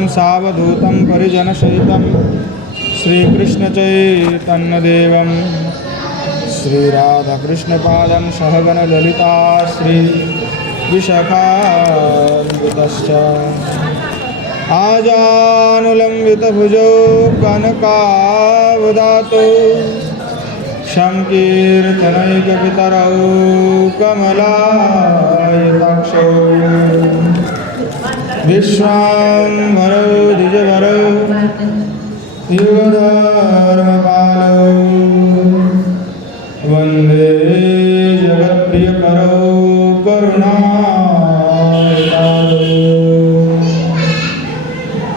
सच्चिदानन्दं सावधूतं परिजनसहितं श्रीकृष्णचैतन्यदेवं श्रीराधाकृष्णपादं सहगणललिता श्रीविशाखान्वितश्च आजानुलम्बितभुजौ कनकावदातौ संकीर्तनैकपितरौ कमलायताक्षौ विश्वाम्भरौ द्विजभरौ युगधर्मपालौ वन्दे जगत्प्रियकरौ करुणावतारौ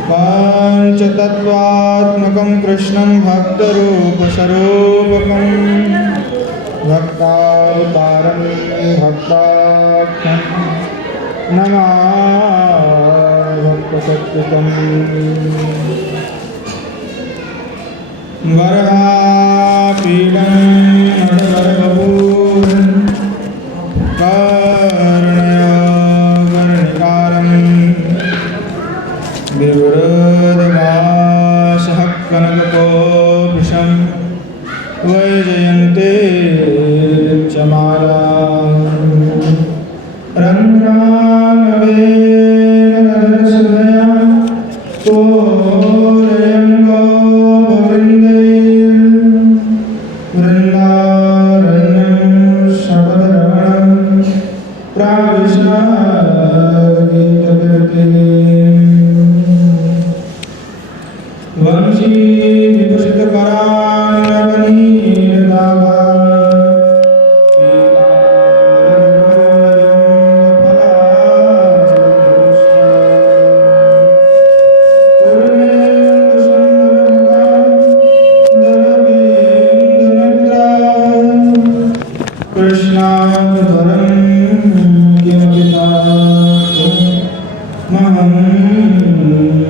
पंचतत्वात्मकं कृष्णं भक्तरूपस्वरूपकं भक्तावतारं भक्ताख्यं नमामि भक्तसत्त्विकम् वरापीडं नटवरवपुः कर्णयोगर्णिकारं विवृधवासः कनककोपीशं वैजयन्ते च माला रङ्गरामवेणरसुधया तोरयं गोपवृन्दे वृन्दारण्यं शबदरमणं प्राविशागीतविरतिम् वंशी विभूषितकरान्नवनीरदाभा कृष्णावतारं किमपिता महं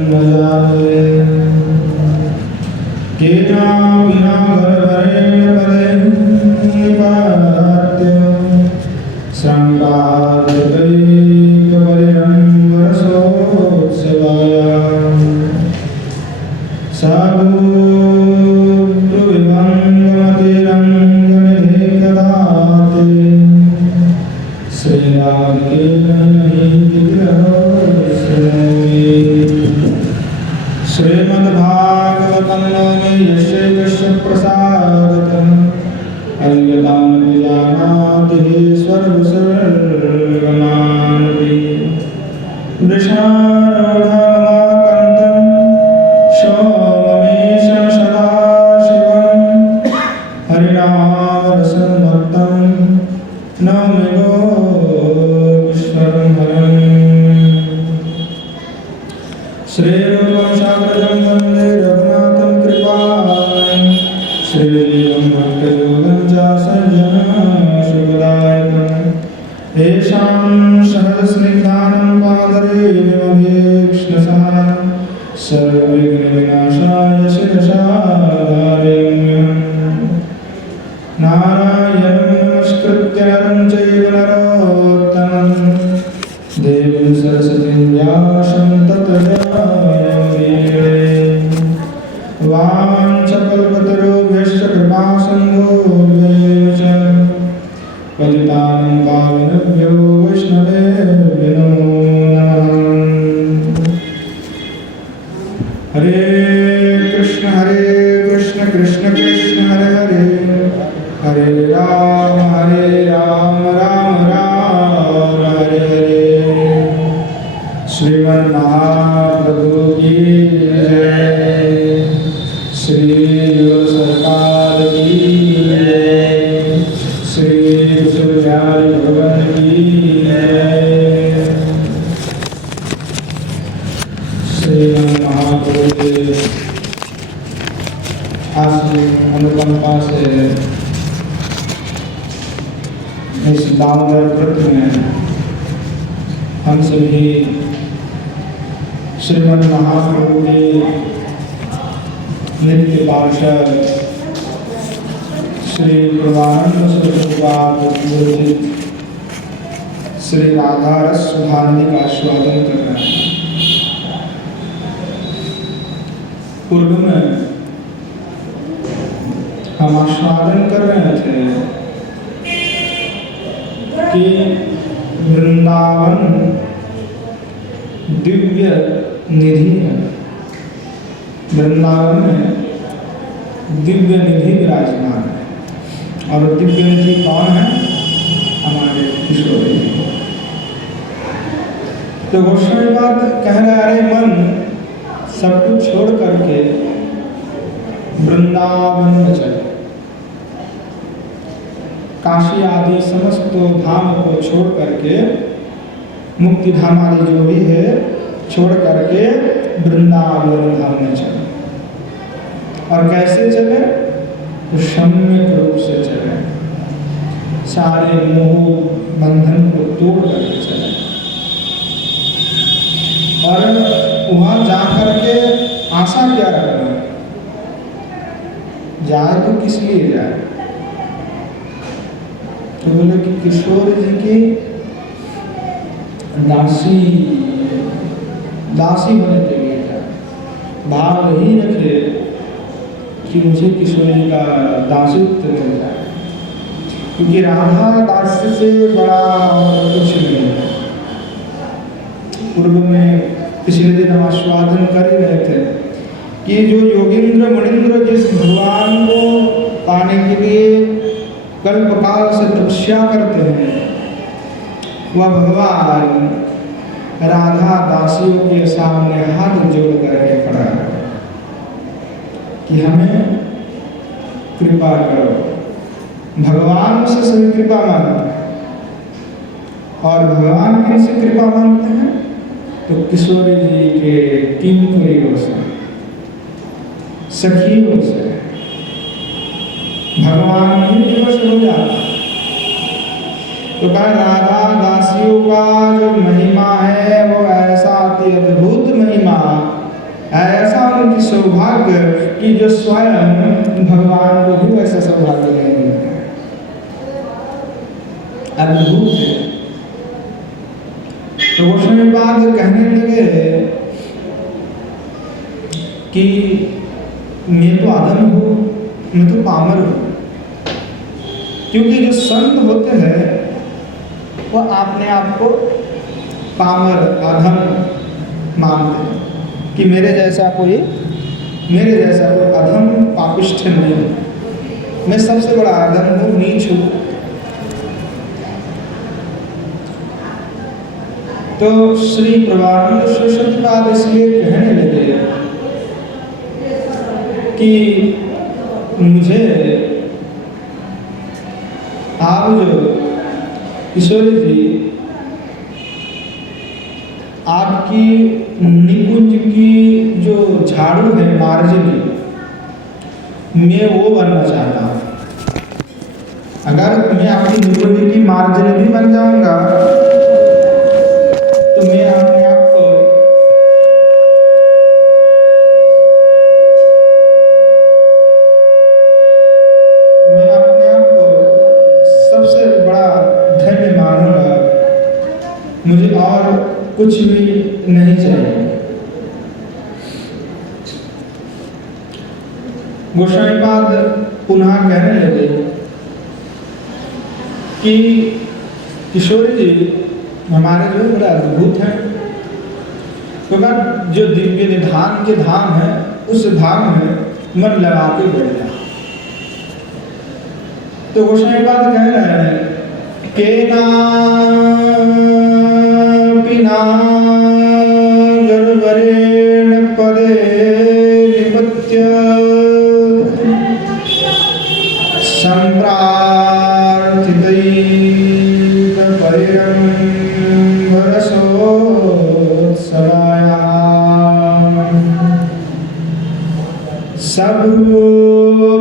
न जाने केना विना भरेण परेण निपात्य श्रृङ्गारदैकपरिणं वरसोत्सवायां साधुविभङ्गमतिरङ्गनिधेकदाते श्रीमद्भागवतं मे यस्य प्रसादतः अन्यतां न जानाति सर्वसर्गमानति वृषारूढमाकन्तं सोममेशं सदाशिवं हरिनामरसमत्तं नमामि विश्वम्भरम् श्रीरूपं साग्रजं वन्दे रघुनाथं कृपालुं श्रीलीलं भक्तयोगं च सज्जनं सुखदायकं येषां सहस्रस्निग्धानं पादरेणुमभीक्ष्णसारं सर्वविघ्नविनाशाय शिरसाधारयम्यहम् नारायणं नमस्कृत्य नरं चैव नरोत्तमं देवीं सरस्वतीं व्यासं ततो वाञ्छकल्पतरुभ्यश्च कृपासिन्धुभ्यश्च पतितानां पावनेभ्यो वैष्णवेभ्यो नमो नमः। हरे कृष्ण कृष्ण कृष्ण हरे हरे हरे राम राम राम हरे हरे। श्रीमन्महाप्रभु की जय, श्री गुरु सरकार की जय, श्री विश्वविद्यालय भगवान की जय। श्रीमन्महाप्रभु के आश्रित अनुकंपा से इस दामोदर व्रत में हम सभी श्रीमन्महाप्रभु के नित्य पार्षद श्री प्रवानंद स्वरूपाद श्री राधा रस सुधानंदी का स्वागत कर रहे हैं। पूर्व में हम आस्वादन कर रहे थे कि वृंदावन दिव्य निधि है। वृंदावन में दिव्य निधि विराजमान है। और दिव्य निधि कौन है? हमारे किशोर जी। तो गोस्वामी बात कह रहे, अरे मन सब कुछ छोड़ करके वृंदावन में चले, काशी आदि समस्त धाम को छोड़ करके, मुक्ति धाम आदि जो भी है छोड़ करके वृंदावन धाम में चले। और कैसे चले? तो सम्यक रूप से चले, सारे मोह बंधन को तोड़ करके चले। और वहां जाकर के आशा क्या करना? जाए तो किस लिए जाए? तो बोले कि किशोर जी की दासी होने के लिए जाए। भाव ही रखे कि मुझे किशोर जी का दासित्व मिल जाए, क्योंकि राधा दास्य से बड़ा और कुछ नहीं है। पूर्व में पिछले दिन हम आस्वादन कर ही रहे थे कि जो योगींद्र मुनींद्र जिस भगवान को पाने के लिए कल्पकाल से तपस्या करते हैं, वह भगवान राधा दासियों के सामने हाथ जोड़ करके खड़ा है कि हमें कृपा करो। भगवान से सभी कृपा मांगते हैं। और भगवान किनसे कृपा मांगते हैं? तो किशोरी जी के किंकरियों से, सखियों से भगवान ही दिवस हो जाता। तो कहा राधा दासियों का जो महिमा है वो ऐसा अति अद्भुत महिमा, ऐसा उनकी सौभाग्य कि जो स्वयं भगवान को भी वैसा सौभाग्य नहीं मिलता। अद्भुत है। तो गोस्वामी बाद कहने लगे कि मैं तो आदम हूँ, मैं तो पामर हूँ। क्योंकि जो संत होते हैं वो अपने आप को पामर अधम मानते हैं कि मेरे जैसा कोई अधम पापिष्ठ नहीं, मैं सबसे बड़ा अधम हूँ, नीच हूँ। तो श्री प्रभानंद सरस्वती इसलिए कहने लगे कि मुझे आप जो किशोरी जी आपकी निकुंज की जो झाड़ू है मार्जनी, मैं वो बनना चाहता हूँ। अगर मैं आपकी निकुंज की मार्जनी भी बन जाऊंगा तो मैं अपने आप को सबसे बड़ा धन्य मानूंगा। मुझे और कुछ भी नहीं चाहिए। गोस्वामी पाद पुनः कहने लगे कि किशोरी जी हमारे जो बड़ा अद्भुत है, क्योंकि जो दिव्य निधान के धाम है उस धाम में मन लगा के बैठना। तो गोस्वामी पाद कह रहे हैं केना पिना गर्वरेण पदे निपत्य संप्रार्थितैक परिरं वरसोत्सवायां सबहु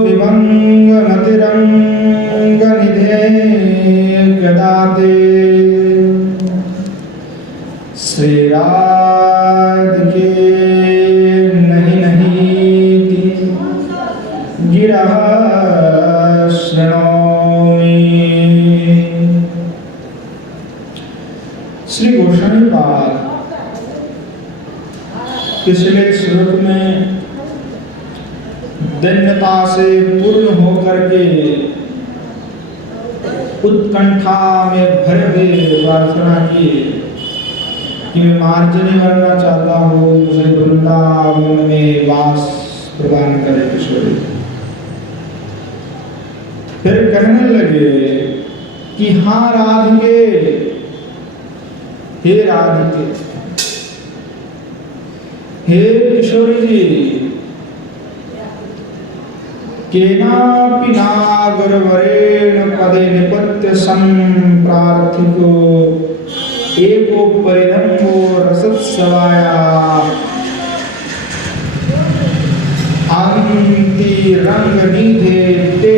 विभंगमतिरंग निधे गदाते श्री राधिके नहीं गिरा शृणोमि। श्री गोस्वामी पाद पिछले श्लोक में दैन्यता से पूर्ण होकर के उत्कंठा में भरे हुए प्रार्थना किए कि मैं मार्जनी बनना चाहता हूँ, मुझे वृंदावन में वास प्रदान करे किशोरी। फिर कहने लगे कि हाँ राधिके, हे राधिके, हे किशोरी जी, केनापि नागरवरेण पदे निपत्य संप्रार्थिको एको परिणम्यो रसत्सवाया अंति रंग निधे ते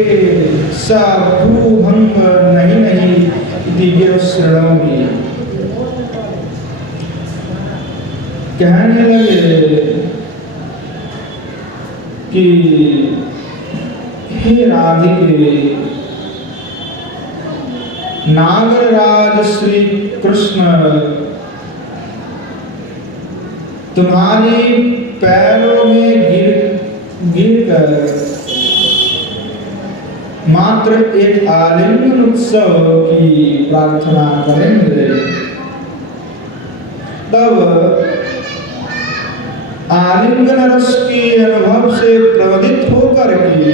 सभूभंग नहीं नहीं दिव्य श्रणोमि। कहने लगे कि हे राधिके, नागराज श्री कृष्ण तुम्हारी पैरों में गिर कर मात्र एक आलिंगन उत्सव की प्रार्थना करेंगे, तब आलिंगन रस के अनुभव से प्रवदित होकर के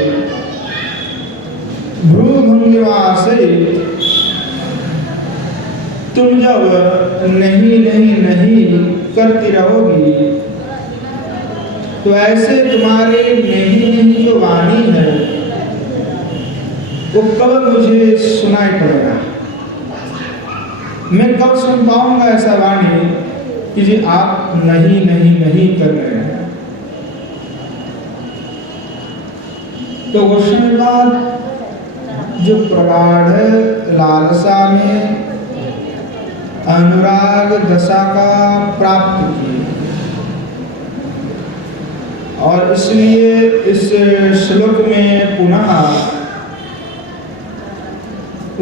भ्रूभंगिमा से तुम जब नहीं नहीं नहीं करती रहोगी, तो ऐसे तुम्हारे नहीं नहीं जो वाणी है वो कब मुझे सुनाई पड़ेगा। मैं कब सुन पाऊंगा ऐसा वाणी कि जी आप नहीं नहीं नहीं कर रहे हैं। तो उसके बाद जो प्रगाढ़ लालसा में अनुराग दशा का प्राप्त की, और इसलिए इस श्लोक में पुनः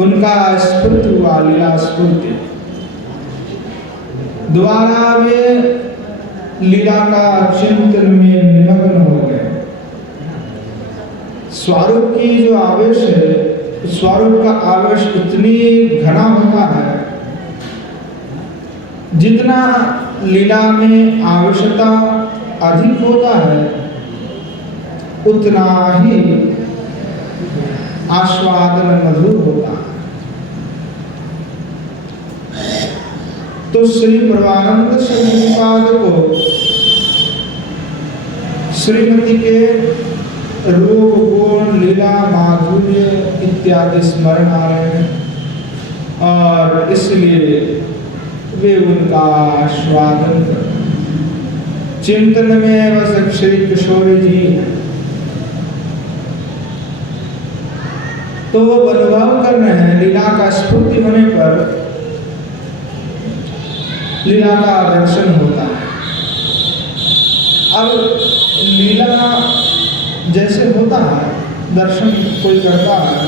उनका स्फूर्ति हुआ, लीला स्फूर्ति द्वारा वे लीला का चिंतन में निमग्न हो गए। स्वरूप की जो आवेश है, स्वरूप का आवेश इतनी घना होता है, जितना लीला में आवश्यकता अधिक होता है उतना ही आस्वादन मधुर होता है। तो श्री परमानंद स्वामी को श्रीमती के रूप गुण लीला माधुर्य इत्यादि स्मरण आ रहे हैं, और इसलिए वे उनका आस्वादन कर चिंतन में बस श्री किशोरी जी हैं। तो वो अनुभव कर रहे हैं लीला का स्फूर्ति होने पर लीला का दर्शन होता है। अब लीला जैसे होता है, दर्शन कोई करता है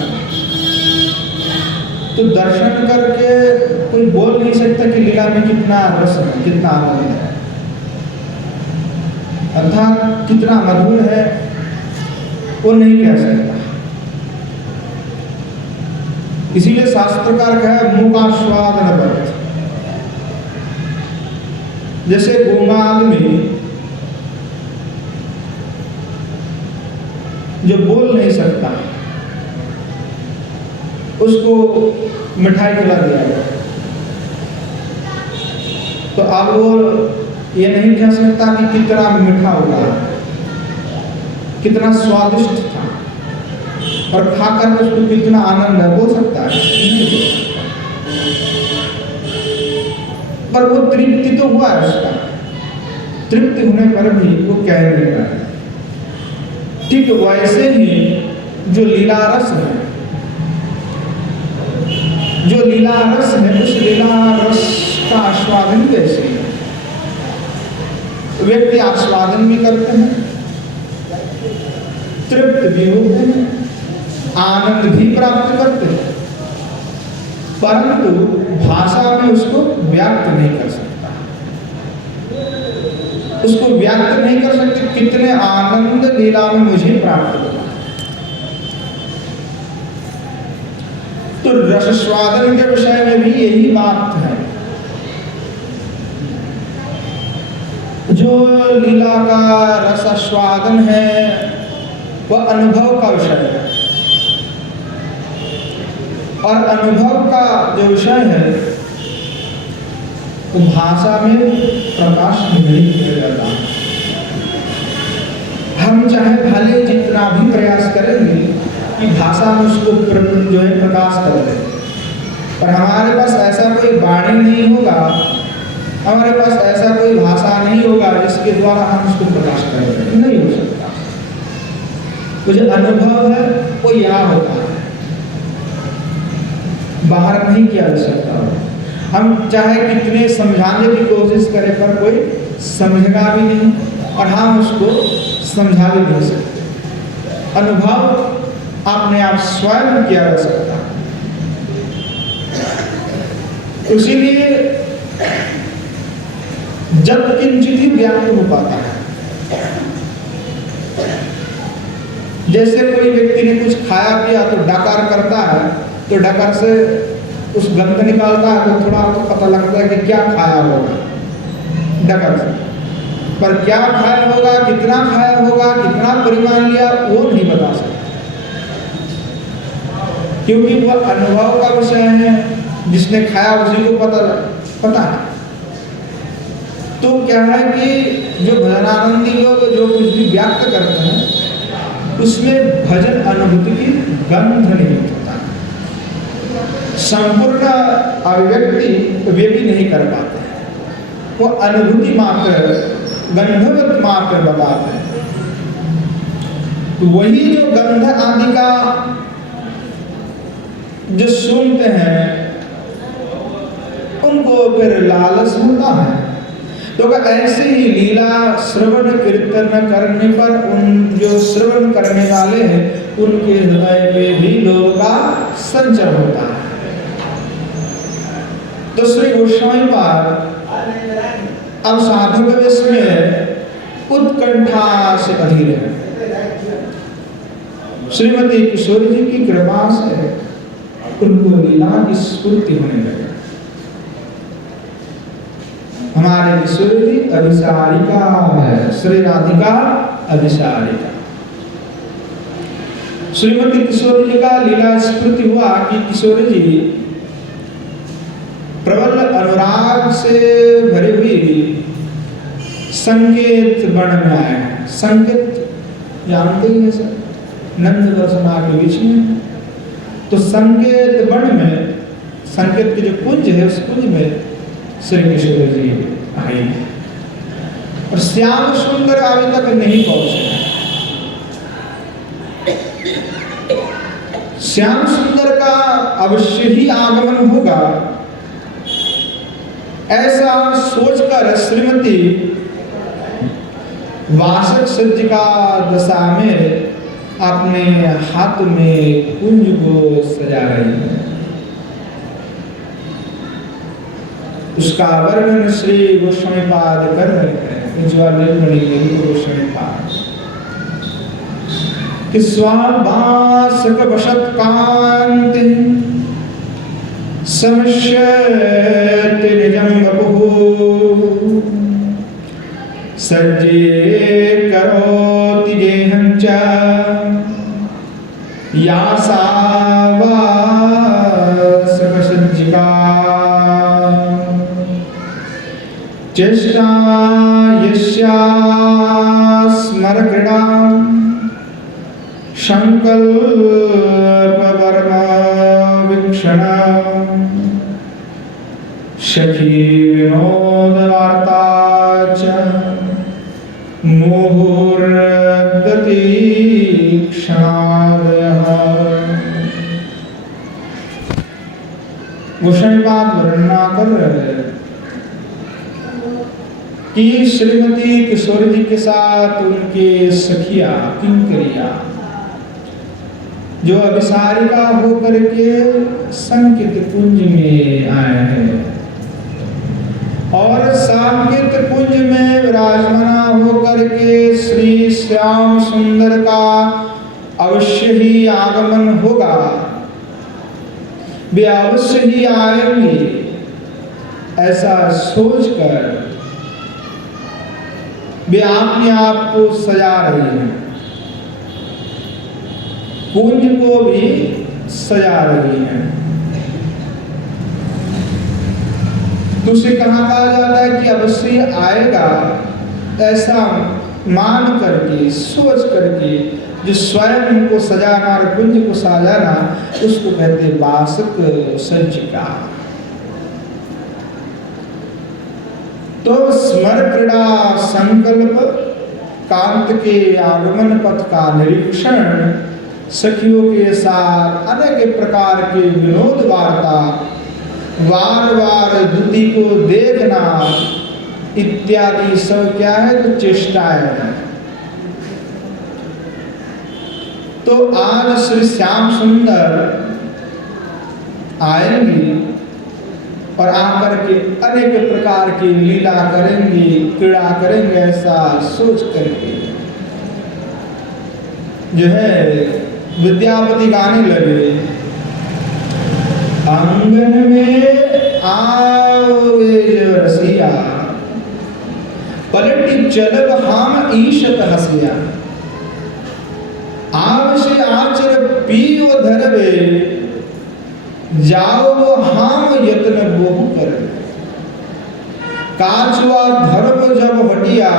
तो दर्शन करके कोई बोल नहीं सकता कि लीला में कितना रस है, कितना आनंद है, अर्थात कितना मधुर है, वो नहीं कह सकता। इसीलिए शास्त्रकार कहे मुखास्वादन वर्त। जैसे गूंगा आदमी जो बोल नहीं सकता, उसको मिठाई खिला दिया गया, तो अब वो ये नहीं कह सकता कि कितना मीठा होगा, कितना स्वादिष्ट था, और खाकर के उसको कितना आनंद है, बोल सकता है, पर वो तृप्ति तो हुआ है उसका। तृप्ति होने पर भी वो कह नहीं पाए। ठीक वैसे ही जो लीला रस है, जो लीला रस है, उस लीला रस का आस्वादन कैसे है? व्यक्ति आस्वादन भी करते हैं, तृप्त भी होते हैं, आनंद भी प्राप्त करते हैं, परंतु भाषा में उसको व्यक्त नहीं कर सकता। उसको व्यक्त नहीं कर सकते कितने आनंद लीला में मुझे प्राप्त हुआ। तो रसस्वादन के विषय में भी यही बात है। जो लीला का रसास्वादन है वह अनुभव का विषय है, और अनुभव का जो विषय है तो भाषा में प्रकाश नहीं किया जाता। हम चाहे भले जितना भी प्रयास करेंगे कि भाषा में उसको जो है प्रकाश कर दे, पर हमारे पास ऐसा कोई वाणी नहीं होगा, हमारे पास ऐसा कोई भाषा नहीं होगा जिसके द्वारा हम उसको प्रकाश करें, नहीं हो सकता। तो जो अनुभव है वो यहाँ होता है, बाहर नहीं किया जा सकता। हम चाहे कितने समझाने की कोशिश करें पर कोई समझेगा भी नहीं, और हम उसको समझा भी नहीं सकते। अनुभव अपने आप स्वयं किया जा सकता है। इसीलिए जब किंचित ही व्यक्त हो पाता है, जैसे कोई व्यक्ति ने कुछ खाया पिया तो डकार करता है, तो डकार से उस गंध निकालता है तो थोड़ा तो पता लगता है कि क्या खाया होगा डकार से, पर क्या खाया होगा, कितना खाया होगा, कितना परिमाण लिया, वो नहीं बता सकता, क्योंकि वह अनुभव का विषय है। जिसने खाया उसी को पता है। तो क्या है कि जो भजनानंदी लोग जो कुछ भी व्यक्त करते हैं उसमें भजन अनुभूति की गंध नहीं होता, संपूर्ण अभिव्यक्ति वे भी नहीं कर पाते, वो अनुभूति मात्र गंधवत मात्र बताते हैं। तो वही जो गंध आदि का जो सुनते हैं उनको फिर लालच होता है। तो ऐसे ही लीला श्रवण कीर्तन करने पर उन जो श्रवण करने वाले हैं उनके हृदय में भी लोभ का संचर होता है। तो श्री गोस्वामी पाद अब साधु के वेश में उत्कंठा से अधीर है। श्रीमती किशोरी जी की कृपा से उनको लीला की स्फूर्ति होने लगी। हमारे किशोरी जी अभिसारिका है, श्री राधिका अभिसारिका। श्रीमती किशोरी जी का लीला स्फूर्ति हुआ कि किशोरी जी प्रबल अनुराग से भरी हुई संकेत वन में आए हैं। संकेत जानते ही है सर, नंद दर्शना के बीच में। तो संकेत वन में, संकेत के जो कुंज है उस कुंज में श्री किशोर जी आए हैं, और श्याम सुंदर अभी तक नहीं पहुंचे। श्याम सुंदर का अवश्य ही आगमन होगा ऐसा सोचकर श्रीमती वासक सज्जिका दशा में अपने हाथ में कुंज को सजा रही है। उसका वर्णन श्री गोस्वामी पाद कर रहे हैं, गोस्वामी पाद कि स्वाभासक वशत कांति समश्यति निजं वपुः सज्जे करोति गेहं च या सावासक सज्जिका चेष्टा यस्या स्मर क्रीडां संकल्प वर्म वीक्षण सखी विनोद वार्ता च मुहुर्गति क्षणादयः। गोस्वामी पाद वर्णना कर रहे हैं कि श्रीमती किशोरी जी के साथ उनके सखिया किंकरिया जो अभिसारिका होकर के संकेत कुंज में आए हैं, और साकेत कुंज में विराजमाना होकर के श्री श्याम सुंदर का अवश्य ही आगमन होगा, वे अवश्य ही आएंगे, ऐसा सोचकर वे अपने आप को सजा रही हैं, कुंज को भी सजा रही हैं। तो उसे कहा जाता है कि अवश्य आएगा, ऐसा मान करके सोच करके जो स्वयं को सजाना और कुंज को सजाना, उसको कहते वासक संचिका। तो स्मर क्रीड़ा संकल्प कांत के आगमन पथ का निरीक्षण, सखियों के साथ अनेक प्रकार के विनोद वार्ता, बार बार दूती को देखना इत्यादि सब क्या है, तो चेष्टाएं हैं। तो आज श्री श्याम सुंदर आएंगे और आकर के अनेक प्रकार की लीला करेंगे, क्रीड़ा करेंगे, ऐसा सोच करके जो है विद्यापति गाने लगे, आंगन में आवे जो रसिया, पलटी चलब हम ईशत हसिया, आव से आचर पियो धरवे, जाओ हम यत्न बहु करवे, काचुआ धर्म जब हटिया,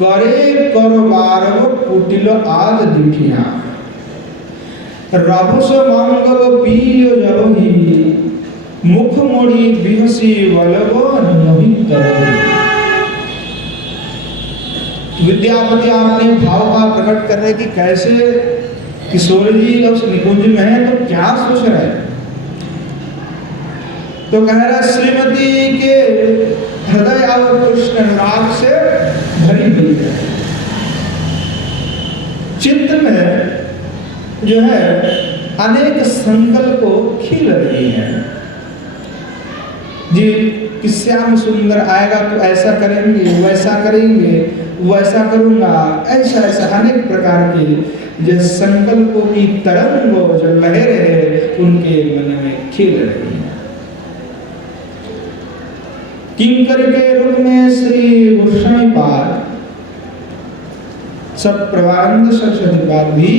करे करबारव कुटिल आज दिठिया, रभुस मंगव पियो जब ही, मुख मोड़ी बिहसी वलव नहीं तरवी। विद्यापति आपने भाव का प्रकट कर रहे कि कैसे किशोर जी उस निकुंज में है, तो क्या सोच रहे हैं। तो कह रहा श्रीमती के हृदय और कृष्ण राग से भरी हुई है, चित्त में जो है अनेक संकल्प खिल रही हैं जी, कि श्याम सुंदर आएगा तो ऐसा करेंगे, वैसा करेंगे, वैसा करूंगा, ऐसा ऐसा अनेक प्रकार के जो संकल्पों की तरंग जो लहरें हैं उनके मन में खिल रही हैं। किंकर के रूप में श्री गोस्वामी पाद सब प्रवानंद सरस्वती पाद भी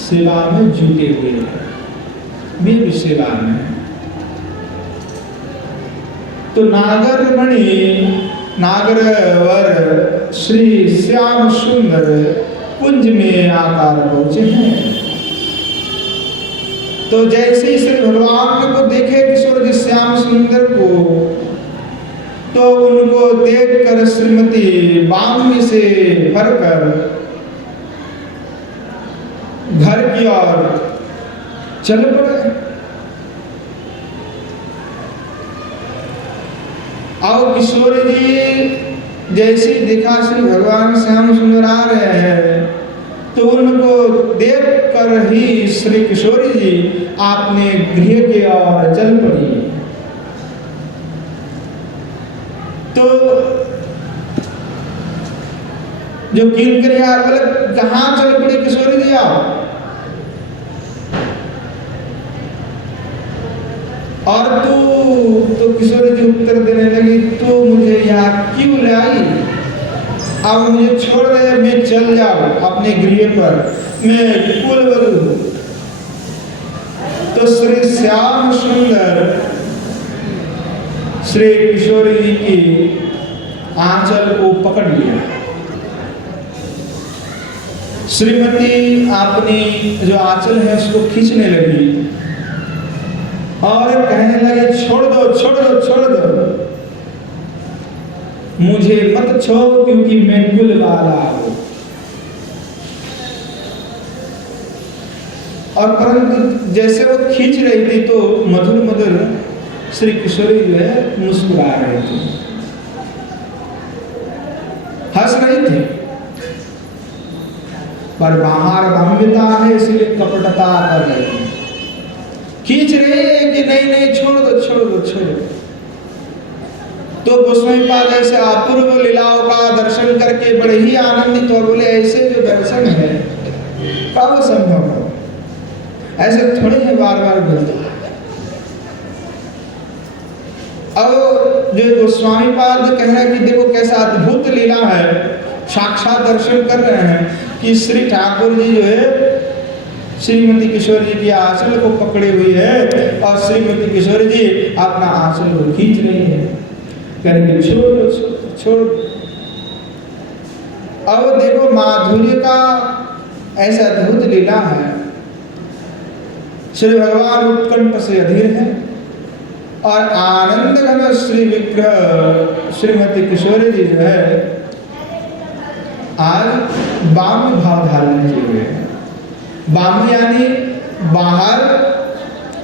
सेवा में जुटे हुए हैं, वे भी सेवा में है। तो नागरवर श्री श्याम सुंदर कुंज में आकर पहुंचे हैं। तो जैसे ही श्री भगवान को देखे किशोर जी श्याम सुंदर को, तो उनको देखकर श्रीमती बामी से भरकर घर की ओर चल पड़े। और किशोर जी जैसे देखा श्री भगवान श्याम सुंदर आ रहे हैं, तो उनको देख कर ही श्री किशोरी जी आपने गृह की ओर चल पड़ी। तो जो किंकरिया बोले कहाँ चल पड़ी किशोरी जी आप, और तो किशोरी जी उत्तर देने लगी, तो मुझे यहाँ क्यों ले आई, अब मुझे छोड़ दे, मैं चल जाऊं अपने गृह पर, मैं कुलवधू। तो श्री श्याम सुंदर श्री किशोरी जी की आंचल को पकड़ लिया। श्रीमती अपनी जो आंचल है उसको खींचने लगी और कहने लगे छोड़ दो छोड़ दो छोड़ दो, मुझे मत छोड़ो क्योंकि मैं कुल वाला हूं। और परंतु जैसे वो खींच रही थी तो मधुर मधुर श्री किशोरी जो है मुस्कुरा रहे थे, हंस रही थी, पर बाहर भव्यता है इसलिए कपटता कर रही थी। खींच रहे कि नहीं नहीं छोड़ दो छोड़ दो छोड़ दो। तो गोस्वामी पाद ऐसे अपूर्व लीलाओं का दर्शन करके बड़े ही आनंदित हो, बोले ऐसे जो दर्शन है कब संभव हो, ऐसे थोड़ी है बार बार बोलते। अब जो गोस्वामी पाद कह रहे हैं कि देखो कैसा अद्भुत लीला है, साक्षात दर्शन कर रहे हैं कि श्री ठाकुर जी जो है श्रीमती किशोर जी की आंचल को पकड़े हुई है और श्रीमती किशोर जी अपना आंचल को खींच रही है, करके छोड़ छोड़। अब देखो माधुर्य का ऐसा अद्भुत लीला है, श्री भगवान उत्कंठ से अधीर है और आनंद घन श्री विग्रह श्रीमती किशोरी जी जो है आज बाम भाव धारण किए हुए हैं। बाम यानी बाहर,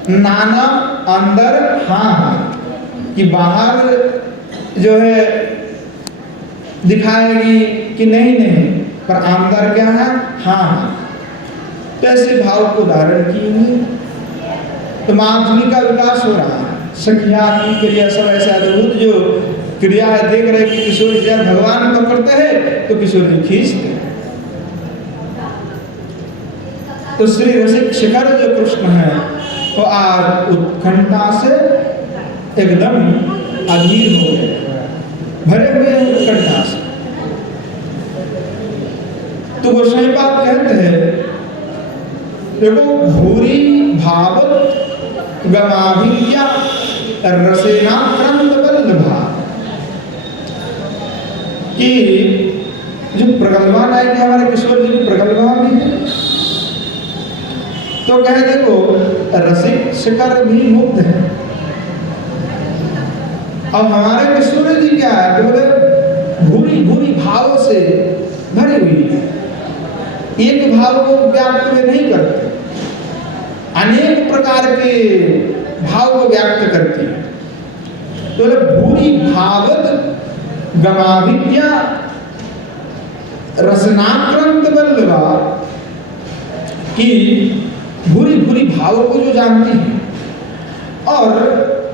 नाना अंदर हाँ हाँ, कि बाहर जो है दिखाएगी कि नहीं नहीं, पर अंदर क्या है हाँ हाँ, तो ऐसे भाव को धारण किए हुए तो माधुरी का विकास हो रहा है। सखिया की क्रिया सब ऐसे अद्भुत जो क्रिया है, देख रहे कि किशोर जी भगवान पकड़ते हैं तो किशोर जी खींचते हैं। तो श्री रसिक शिखर जो कृष्ण है वो आज उत्कंठा से एकदम अधीर हो गए, भरे हुए हैं उत्कंठा से। तो गोस्वामी पाद कहते हैं देखो भूरी भावत गमाभिज्ञा रसेनाक्रांत वल्लभा, कि जो प्रगल्भा है कि हमारे किशोर जी की प्रगल्भा भी है, तो कहे देखो रसिक शिखर भी मुक्त है। अब हमारे किशोर जी क्या है, बोले भूरी भूरी भाव से भरी हुई है, एक भाव को व्याप्त में नहीं करते, अनेक प्रकार के भाव को व्याप्त करती है। तो भूरी भावत गमाभिज्ञा रसनाक्रांत वल्लभा, कि भूरी भूरी भाव को जो जानती है, और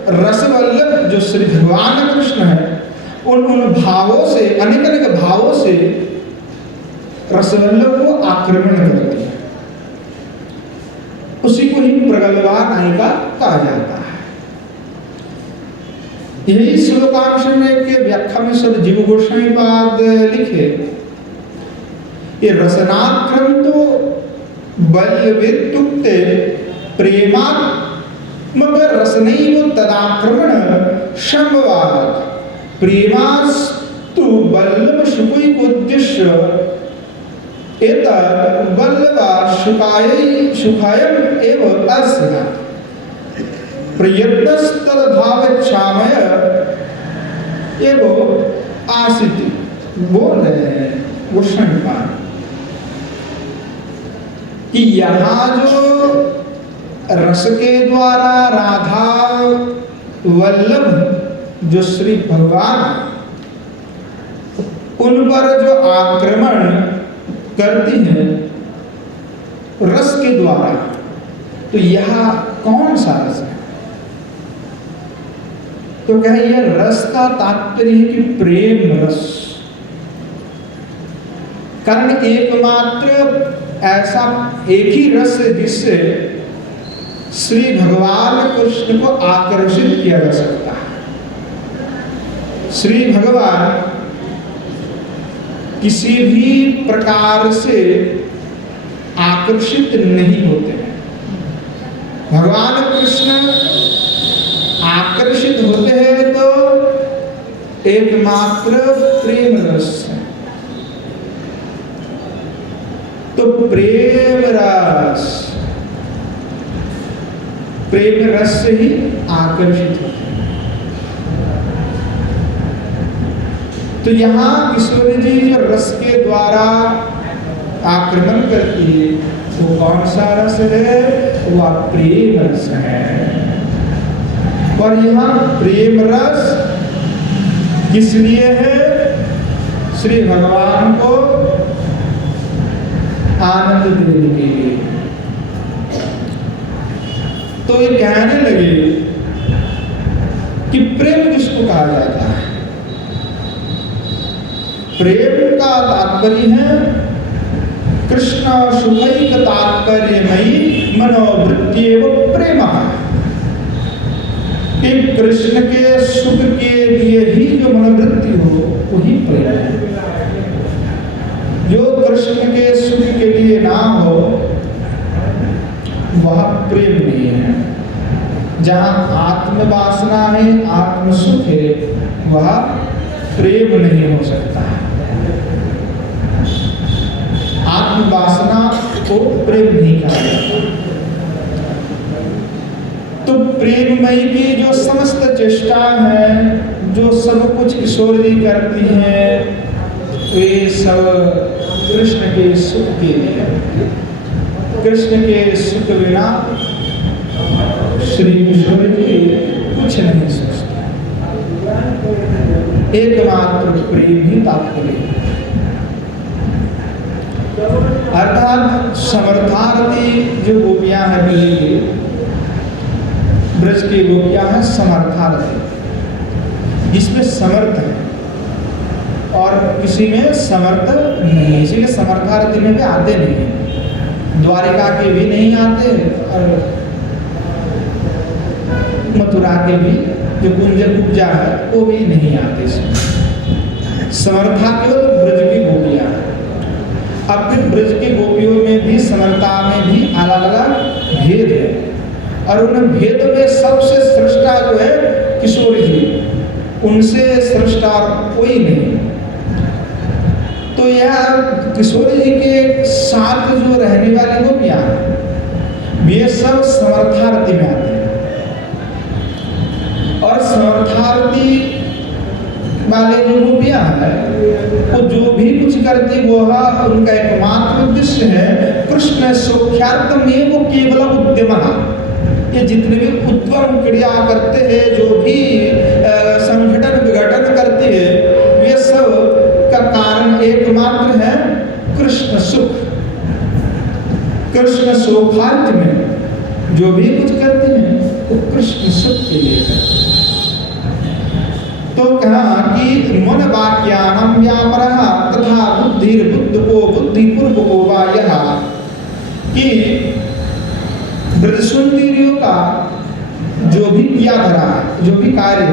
रसवल्लभ जो श्री भगवान कृष्ण है उन भावों से, अनेक अनेक भावों से रसवल्लभ को आक्रमण करती है, उसी को ही प्रगल्भा नायिका कहा जाता है। यही श्लोकांश में के व्याख्या में सब जीव गोस्वामी पाद लिखे, ये रसनाक्रांतो बल्लवित्युक्ते प्रेमात्मक रसनैव तदाक्रमण संभवात्, प्रेमास्तु बल्लभ शुकैकोद्दिश्य एतद् वल्लभा सुखायम् एव अस्य प्रयत्नस्तद्भावच्छामय एव आसिति। बोल रहे हैं गोस्वामी पाद कि यहाँ जो रस के द्वारा राधा वल्लभ जो श्री भगवान उन पर जो आक्रमण करती है रस के द्वारा, तो यह कौन सा रस है? तो कहे यह रस का तात्पर्य है कि प्रेम रस, कारण एकमात्र ऐसा एक ही रस है जिससे श्री भगवान कृष्ण को आकर्षित किया जा सकता है। श्री भगवान किसी भी प्रकार से आकर्षित नहीं होते हैं। भगवान कृष्ण आकर्षित होते हैं तो एकमात्र प्रेम रस है। तो प्रेम रस से ही आकर्षित होते हैं। तो यहाँ किशोरी जी जो रस के द्वारा आक्रमण करती है वो कौन सा रस है? वह प्रेम रस है। और यहाँ प्रेम रस किस लिए है? श्री भगवान को आनंद देने के लिए। तो ये कहने लगे कि प्रेम किसको कहा जाता है? तात्पर्य है कृष्ण सुखैक तात्पर्यमयी मनोवृत्ति एवं प्रेम। कि कृष्ण के सुख के लिए ही जो मनोवृत्ति हो वही प्रेम है। जो कृष्ण के सुख के लिए ना हो वह प्रेम नहीं है। जहाँ आत्म वासना है, आत्म सुख है, वह प्रेम नहीं हो सकता है। आत्म वासना को प्रेम नहीं कहा जाता। तो प्रेममयी की जो समस्त चेष्टा है, जो सब कुछ किशोर जी करती हैं, वे सब कृष्ण के सुख के लिए। कृष्ण के सुख बिना श्री किशोर जी कुछ नहीं सोचते। एकमात्र प्रेम ही तात्पर्य। अर्थात समर्थार्थी जो गोपियां हैं ब्रज की, ब्रज की गोपियां हैं समर्थार्थी, जिसमें समर्थ है और किसी में समर्थ नहीं, इसीलिए समर्थार्थी में भी आते नहीं। द्वारिका के भी नहीं आते और मथुरा के भी जो कुंज कुब्जा है वो भी नहीं आते इसमें। समर्था केवल ब्रज की गोपियां हैं। अब फिर ब्रज की गोपियों में भी समर्था में भी अलग अलग भेद है और उन भेद में सबसे श्रेष्ठा जो है किशोर जी, उनसे श्रेष्ठा कोई नहीं। तो यह किशोर जी के साथ जो रहने वाली गोपियां वे सब समर्थार्थी में आते हैं और समर्थार्थी वाले जो गोपियां हैं वो जो भी कुछ करती वह उनका एकमात्र उद्देश्य है कृष्ण सौख्यार्थम में वो केवल उद्यम। ये जितने भी उत्तम क्रिया करते हैं, जो भी संगठन विघटन करते हैं, वे सब का कारण एकमात्र है कृष्ण सुख। कृष्ण सौख्यार्थ में जो भी कुछ करते हैं वो कृष्ण सुख के लिए करते हैं। तो कहा कि मन वाक्यानां व्यापरः तथा बुद्धिर बुद्ध को बुद्धि पूर्व को वा यह, कि ब्रज सुंदरियों का जो भी किया धरा है, जो भी कार्य,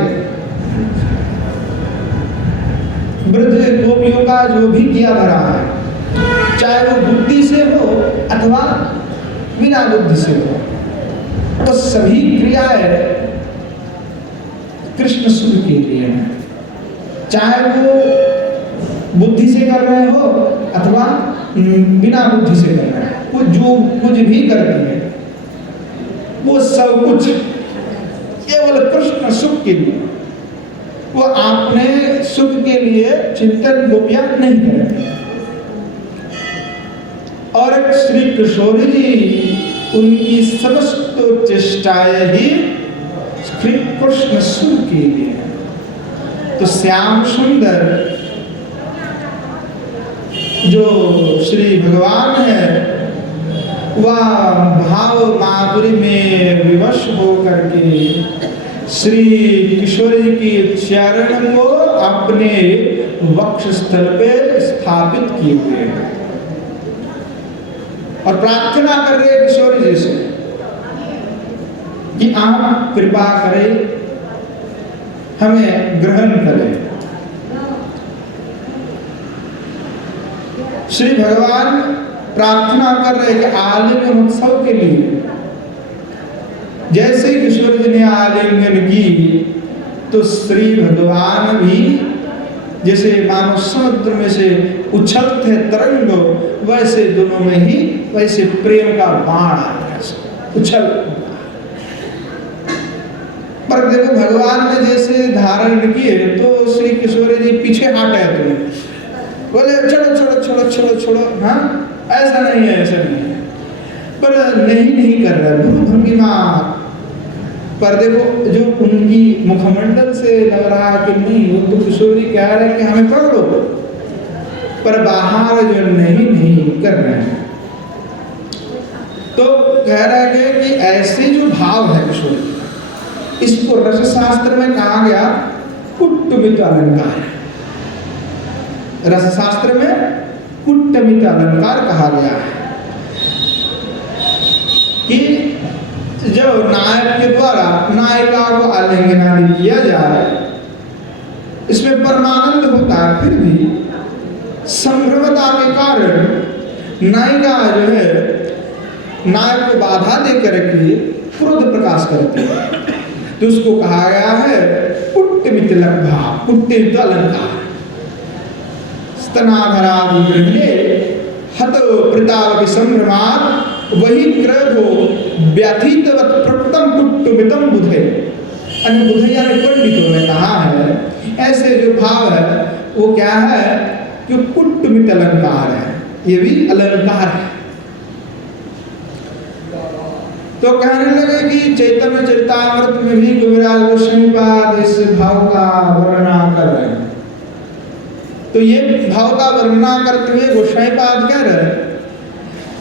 ब्रज गोपियों का जो भी किया धरा है, चाहे वो बुद्धि से हो अथवा बिना बुद्धि से हो, तो सभी क्रियाएं कृष्ण सुख के लिए है। चाहे वो बुद्धि से कर रहे हो अथवा बिना बुद्धि से कर रहे हैं, वो जो कुछ भी करते हैं वो सब कुछ केवल कृष्ण सुख के लिए। वो अपने सुख के लिए चिंतन गोपियां नहीं करते। और श्री किशोर जी उनकी समस्त चेष्टाएं ही श्री कृष्ण सुख के लिए। तो श्याम सुंदर जो श्री भगवान है वह भाव माधुर्य में विवश हो करके श्री किशोर जी की चरण को अपने वक्षस्थल पे स्थापित किए हुए हैं और प्रार्थना कर रहे किशोर जी से कि आप कृपा करें, हमें ग्रहण करें। श्री भगवान प्रार्थना कर रहे कि आलिंगन उत्सव के लिए जैसे किशोर जी ने आलिंगन की तो श्री भगवान भी जैसे मानव समुद्र में से उछलते तरंग, वैसे दोनों में ही वैसे प्रेम का बाण आ गया उछल। पर देखो भगवान ने जैसे धारण किए तो श्री किशोर जी पीछे हटे, तो बोले छोड़ो छोड़ो छोड़ो छोड़ो छोड़ो, हाँ ऐसा नहीं है, ऐसा नहीं है। पर नहीं कर रहा गुरु भंगिमा। पर देखो जो उनकी मुखमंडल से लग रहा है कि नहीं, वो तो किशोर जी कह रहे हैं कि हमें पकड़ो, पर बाहर जो नहीं कर रहे हैं। तो कह रहे हैं कि ऐसे जो भाव है किशोर जी, इसको रस शास्त्र में कहा गया कुटुंबित अलंकार। रसशास्त्र में कुट्टमित अलंकार कहा गया है कि जो नायक के द्वारा नायिका को आलिंगन किया जाए, इसमें परमानंद होता है, फिर भी संभ्रमता के कारण नायिका जो है नायक को बाधा देकर के क्रोध प्रकाश करती है, तो उसको कहा गया है पुट्टमित लब्धा, पुट्टमित अलंकार। स्तनाधरादिगृह्णे हतो प्रताप संभ्रमात् वही क्रोधो व्यथितवत् प्रकृतम पुट्टमितम बुधे। बुधैया ने पंडितों ने कहा है ऐसे जो भाव है वो क्या है कि पुट्टमित अलंकार है, ये भी अलंकार है। तो कहने लगे कि चैतन्य चरितामृत में भी कविराज गोस्वामीपाद इस भाव का वर्णना कर रहे हैं। तो ये भाव का वर्णना करते हुए गोस्वामीपाद कह रहे हैं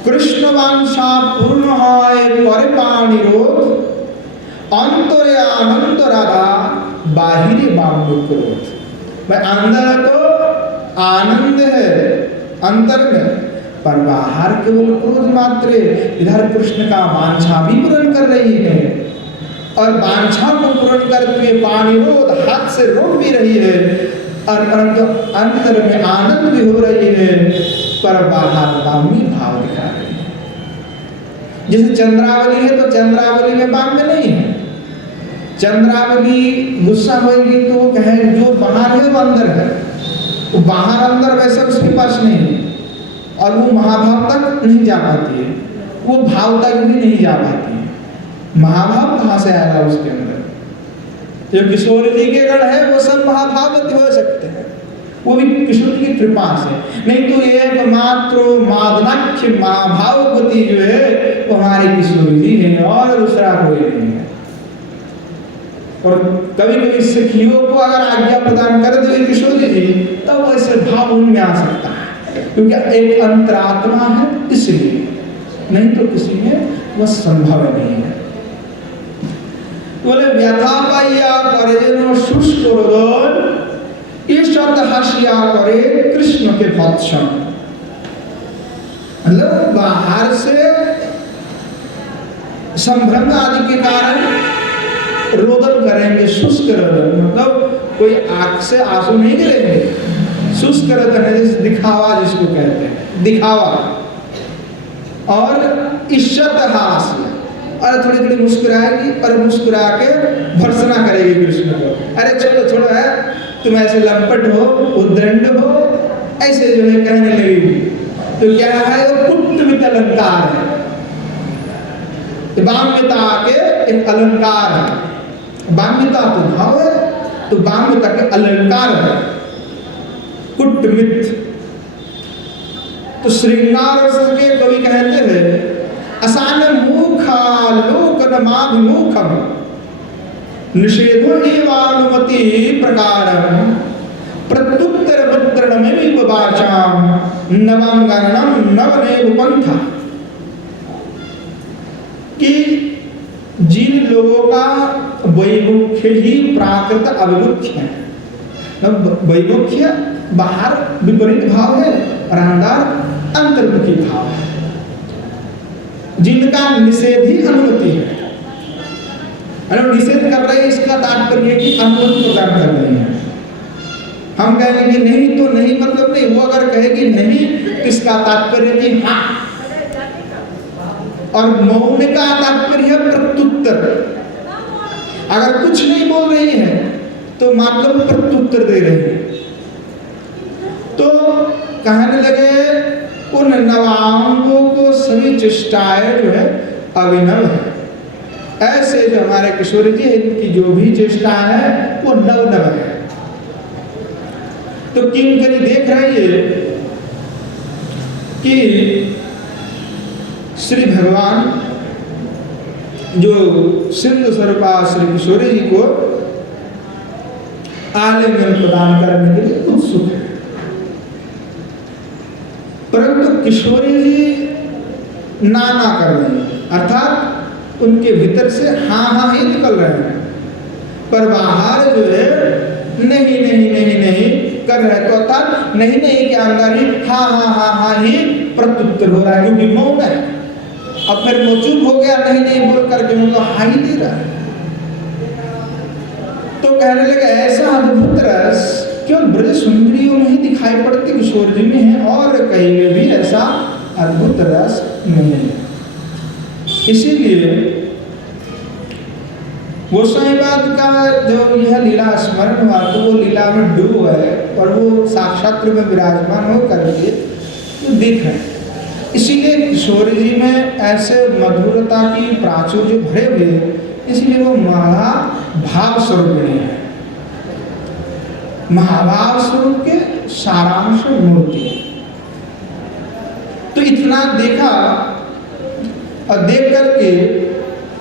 कृष्ण वांछा पूर्ण है परिपाणिरोध अंतरे आनंद राधा बाहिरी बाम्य क्रोध। भाई अंदर तो आनंद है अंतर में, पर बाहर केवल क्रोध मात्र। इधर कृष्ण का वांछा भी पूर्ण कर रही है और वांछा को पूर्ण करते हुए पाणिरोध हाथ से रोक भी रही है, और परंतु अंतर में आनंद भी हो रही है, पर बाहर बाम्य भाव दिखा रही है। जैसे चंद्रावली है तो चंद्रावली में बाम्य नहीं है। चंद्रावली गुस्सा होगी तो कहे जो बाहर है वो अंदर है, वो बाहर अंदर वैसा उसके पास नहीं है, और वो महाभाव तक नहीं जा पाती है, वो भाव तक भी नहीं जा पाती है। महाभाव कहाँ से आएगा उसके अंदर? जो किशोर जी के गण है वो सब महाभाववती हो सकते हैं, वो भी किशोर जी की कृपा से। नहीं तो एकमात्र मादनाख्य महाभाववती जो है वो हमारे किशोर जी है और दूसरा कोई नहीं है। और कभी कभी सखियों को अगर आज्ञा प्रदान कर दे किशोर जी तब तो ऐसे भाव उनमें आ सकता है, क्योंकि एक अंतरात्मा है इसलिए, नहीं तो किसी में वह संभव नहीं है। बोले व्यथा पाइया करे नो शुष्क रोदन ईशत हसिया करे कृष्ण के भक्षण। मतलब बाहर से संभ्रम आदि के कारण रोदन करेंगे, शुष्क रोदन, मतलब कोई आंख से आंसू नहीं गिरेंगे, शुष्क रोदन है जैसे दिखावा जिसको कहते हैं, दिखावा। और इज्जत हास्य, और थोड़ी थोड़ी मुस्कुराएगी और मुस्कुरा के भर्सना करेगी कृष्ण को, अरे छोड़ो छोड़ो है तुम ऐसे लंपट हो, उद्दंड हो, ऐसे जो है कहने लगेगी। तो क्या है वो पुट्टमित अलंकार है, बाम्यता के एक अलंकार है। बाम्यता तो भाव है, तो बाम्यता के अलंकार है कुट्टमित। तो श्रृंगार रस के कवि कहते हैं असान मुखा लोकनमाभिमुखम निषेधो एवानुमति प्रकारम प्रत्युत्तर मुद्रणमेव वाचाम नवांगनम नवनेव पंथा। कि जिन लोगों का वैमुख्य ही प्राकृत अविमुख्य है, वैमुख्य बाहर विपरीत भाव है और अंदर अंतर्मुखी भाव है, जिनका निषेध ही अनुमति है, निषेध कर रहे हैं इसका तात्पर्य कि अनुमति प्रदान कर रहे हैं। हम कहेंगे कि नहीं तो नहीं मतलब नहीं, वो अगर कहेगी नहीं तो इसका तात्पर्य कि हाँ, और मौन का तात्पर्य है प्रत्युत्तर। अगर कुछ नहीं बोल रही है तो मतलब प्रत्युत्तर दे रही है। तो कहने लगे उन नवांगों को सभी चेष्टाएं जो है अभिनव है। ऐसे जो हमारे किशोर जी इनकी जो भी चेष्टा है वो नव नव है। तो किंकरी देख रही है कि श्री भगवान जो सिंधु स्वरूपा श्री किशोरी जी को आलिंगन प्रदान करने के लिए उत्सुक है, परंतु किशोरी जी ना कर रही है, अर्थात उनके भीतर से हाँ हाँ ही निकल रहे हैं, पर बाहर जो है नहीं नहीं नहीं नहीं कर रहे तो अर्थात नहीं नहीं के अंदर ही हाँ ही प्रत्युत्तर हो रहा है, क्योंकि मौन है। अब फिर वो चुप हो गया, नहीं नहीं बोल करके उनको हाँ ही दे रहा है। तो कहने लगे ऐसा अद्भुत रस केवल ब्रज सुंदरियों में ही दिखाई पड़ती, किशोर जी में है, और कहीं में भी ऐसा अद्भुत रस नहीं है। इसीलिए गोसाईवाद का जो यह लीला स्मरण हुआ तो वो लीला में डूब है और वो साक्षात में विराजमान हो करके तो दिख रहे हैं। इसीलिए किशोर जी में ऐसे मधुरता की प्राचुर्य भरे हुए, इसलिए वो महाभाव स्वरूपिणी है, महाभाव स्वरूप के सारांश मूर्ति है। तो इतना देखा और देख करके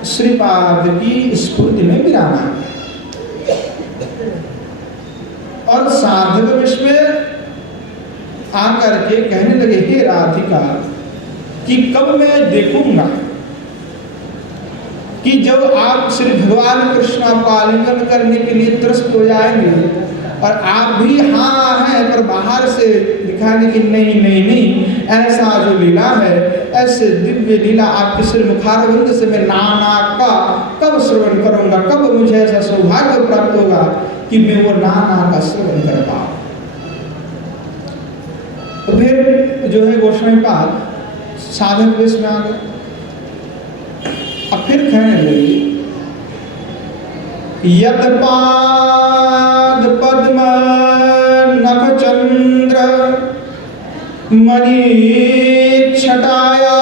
श्रीपाद की स्फूर्ति में विरामा और साधक विष में आकर के कहने लगे, हे राधिका, कि कब मैं देखूंगा कि जब आप श्री भगवान कृष्ण को आलिंगन करने के लिए त्रस्त हो जाएंगे और आप भी हाँ है पर बाहर से दिखाने की नहीं, ऐसा जो लीला है, ऐसे दिव्य लीला आपके श्री मुखारविंद से मैं नाना का कब श्रवण करूंगा, कब मुझे ऐसा सौभाग्य प्राप्त होगा कि मैं वो नाना का श्रवण कर पाऊं। तो फिर जो है गोस्वामीपाद साधक वेश में आ गए। अब फिर कहने लगी, यद पाद पद्म नख चंद्र मणि छटाया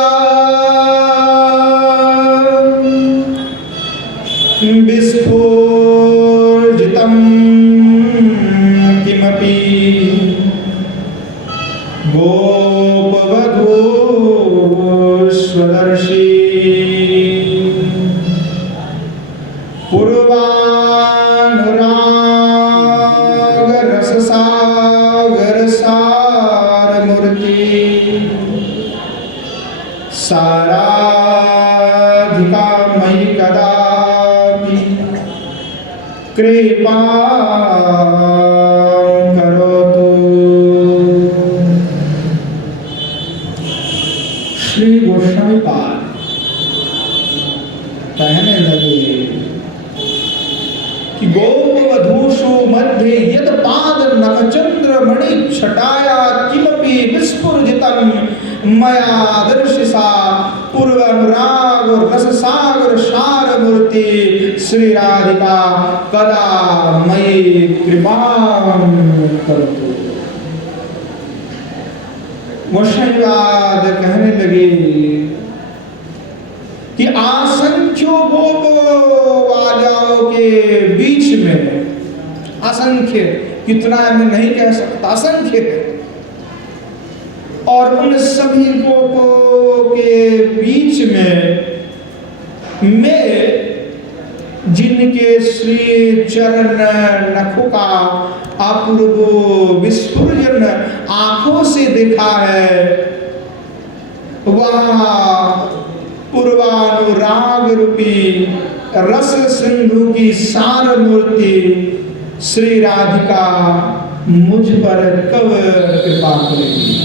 विस्फुजितं किमपि गोपवधू स्वदर्शी पूर्वानुराग रससागर सार मूर्ति साराधिका मयि कदापि कृपा करोतु। श्री गोस्वामीपाद कहने लगे कि गोपवधूषु मध्ये यद पाद नखचंद्र मणि छटाया किमपि विस्फुजितं मया दर्शिसा पूर्व अनुराग रस सागर सार मूर्ति श्री राधिका कदा मयि कृपां करोतु। गोस्वामीवाद कहने लगे कि असंख्यो गोपवालियाओं के बीच में, असंख्य कितना मैं नहीं कह सकता, असंख्य है, और उन सभी गोपों के बीच में मैं जिनके श्री चरण नखों का अपूर्व विस्फुजन आंखों से देखा है, वह पूर्वानुराग रूपी रस सिंधु की सार मूर्ति श्री राधिका मुझ पर कब कृपा करेगी।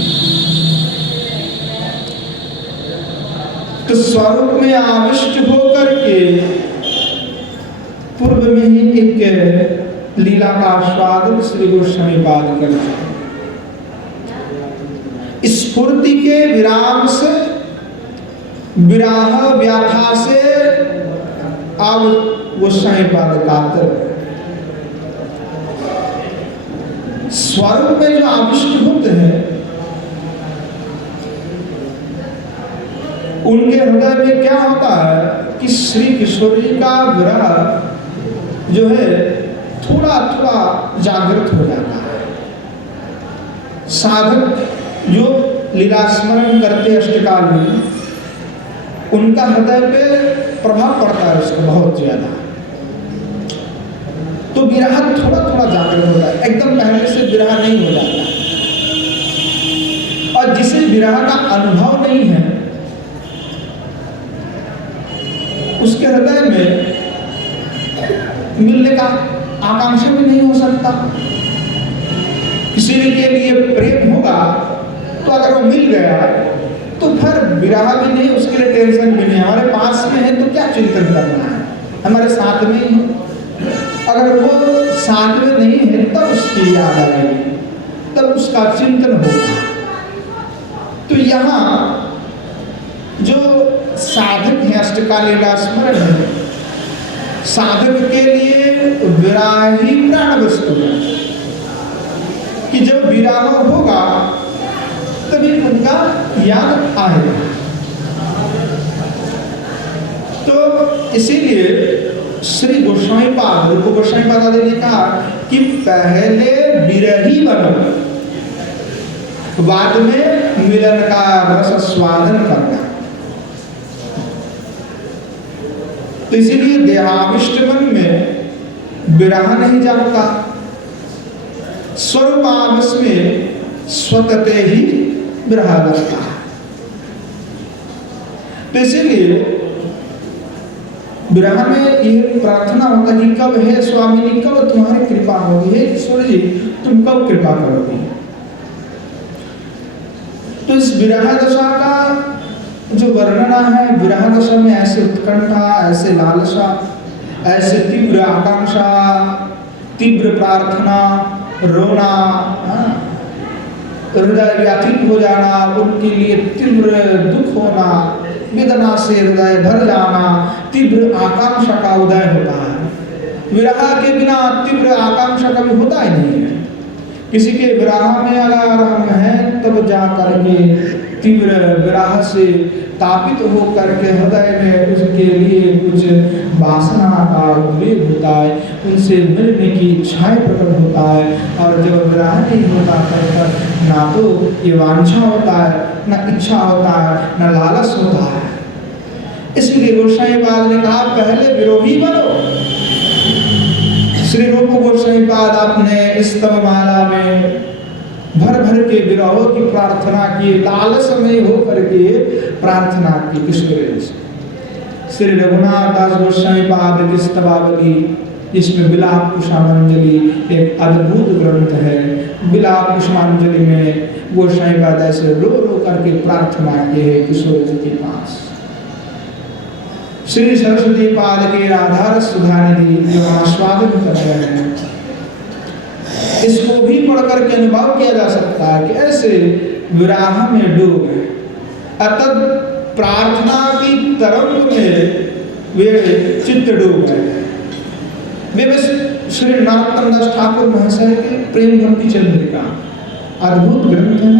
तो स्वरूप में आविष्ट होकर के पूर्व में ही एक लीला का आस्वादन श्री गोस्वामीपाद कर चुके। स्फूर्ति के विराम से, विराह व्याथा से अब गोस्वामीपाद कातर स्वरूप में जो आविष्ट होते हैं उनके हृदय में क्या होता है कि श्री किशोर जी का विरह जो है थोड़ा थोड़ा जागृत हो जाता है। साधक जो लीला स्मरण करते अष्टकाल में उनका हृदय पे प्रभाव पड़ता है उसका बहुत ज्यादा, तो विरह थोड़ा थोड़ा जागृत होता है, एकदम पहले से विरह नहीं हो जाता। और जिसे विरह का अनुभव नहीं है उसके हृदय में मिलने का आकांक्षा भी नहीं हो सकता। किसी के लिए प्रेम होगा तो अगर वो मिल गया तो फिर विरह भी नहीं, उसके लिए टेंशन भी नहीं। हमारे पास में है तो क्या चिंतन करना है, हमारे साथ में ही है। अगर वो साथ में नहीं है तब उसकी याद आएगी, तब उसका चिंतन होगा। तो यहाँ जो साधक है, अष्टकालीला स्मरण है, साधक के लिए विरह ही प्राण वस्तु है कि जब विरह होगा तभी उनका याद आएगा। तो इसीलिए श्री गोस्वामी पाद, रूप गोस्वामी पाद आदि ने कहा कि पहले विरही बनो, बाद में मिलन का रस स्वादन करना। तो इसीलिए देहाविष्ट मन में विरह नहीं जाता, स्वरूपावश में स्वतः ही विरह लगता है। तो इसीलिए विरह में यह प्रार्थना होता कि कब है स्वामिनी, कब तुम्हारी कृपा होगी, हे ईश्वर जी तुम कब कृपा करोगे। तो इस विरह दशा का जो वर्णना है, विरह दशा में ऐसे उत्कंठा, ऐसे लालसा, ऐसे तीव्र आकांक्षा, तीव्र प्रार्थना, रोना, हृदय व्यथित हो जाना, उनके लिए तीव्र दुख होना, वेदना से हृदय भर जाना, तीव्र आकांक्षा का उदय होता है। विरह के बिना तीव्र आकांक्षा कभी होता ही नहीं है। किसी के विरह में अगर हम हैं तब जा करके तीव्र विरह से तापित होकर के हृदय में उसके लिए कुछ वासना का उद्वेग होता है, उनसे मिलने की इच्छाएं प्रकट होता है। और जब विरह नहीं होता तब ना तो ये वांछा होता है, ना इच्छा होता है, ना लालच होता है। इसलिए गोस्वामी पाद ने कहा पहले विरोही बनो। श्री रूप गोस्वामी पाद आपने स्तव माला में भर भर के विरहों की प्रार्थना की, लालस में हो करके प्रार्थना की किशोर से। श्री रघुनाथ दास गोस्वामी पाद की स्तवावली, इसमें विलाप कुसुमांजलि एक अद्भुत ग्रंथ है। विलाप कुसुमांजलि में गोस्वामी पाद ऐसे रो रो करके प्रार्थना की है किशोर जी के पास। श्री सरस्वती पाद के आधार सुधानिधि जो आस्वादन कर रहे हैं, इसको भी पढ़ करके अनुभव किया जा सकता है कि ऐसे विरह में डूब गए, अतः प्रार्थना की तरंग में वे चित्त डूब गए। वे बस श्री नरोत्तम दास ठाकुर महाशय के प्रेम भक्ति चंद्रिका अद्भुत ग्रंथ है,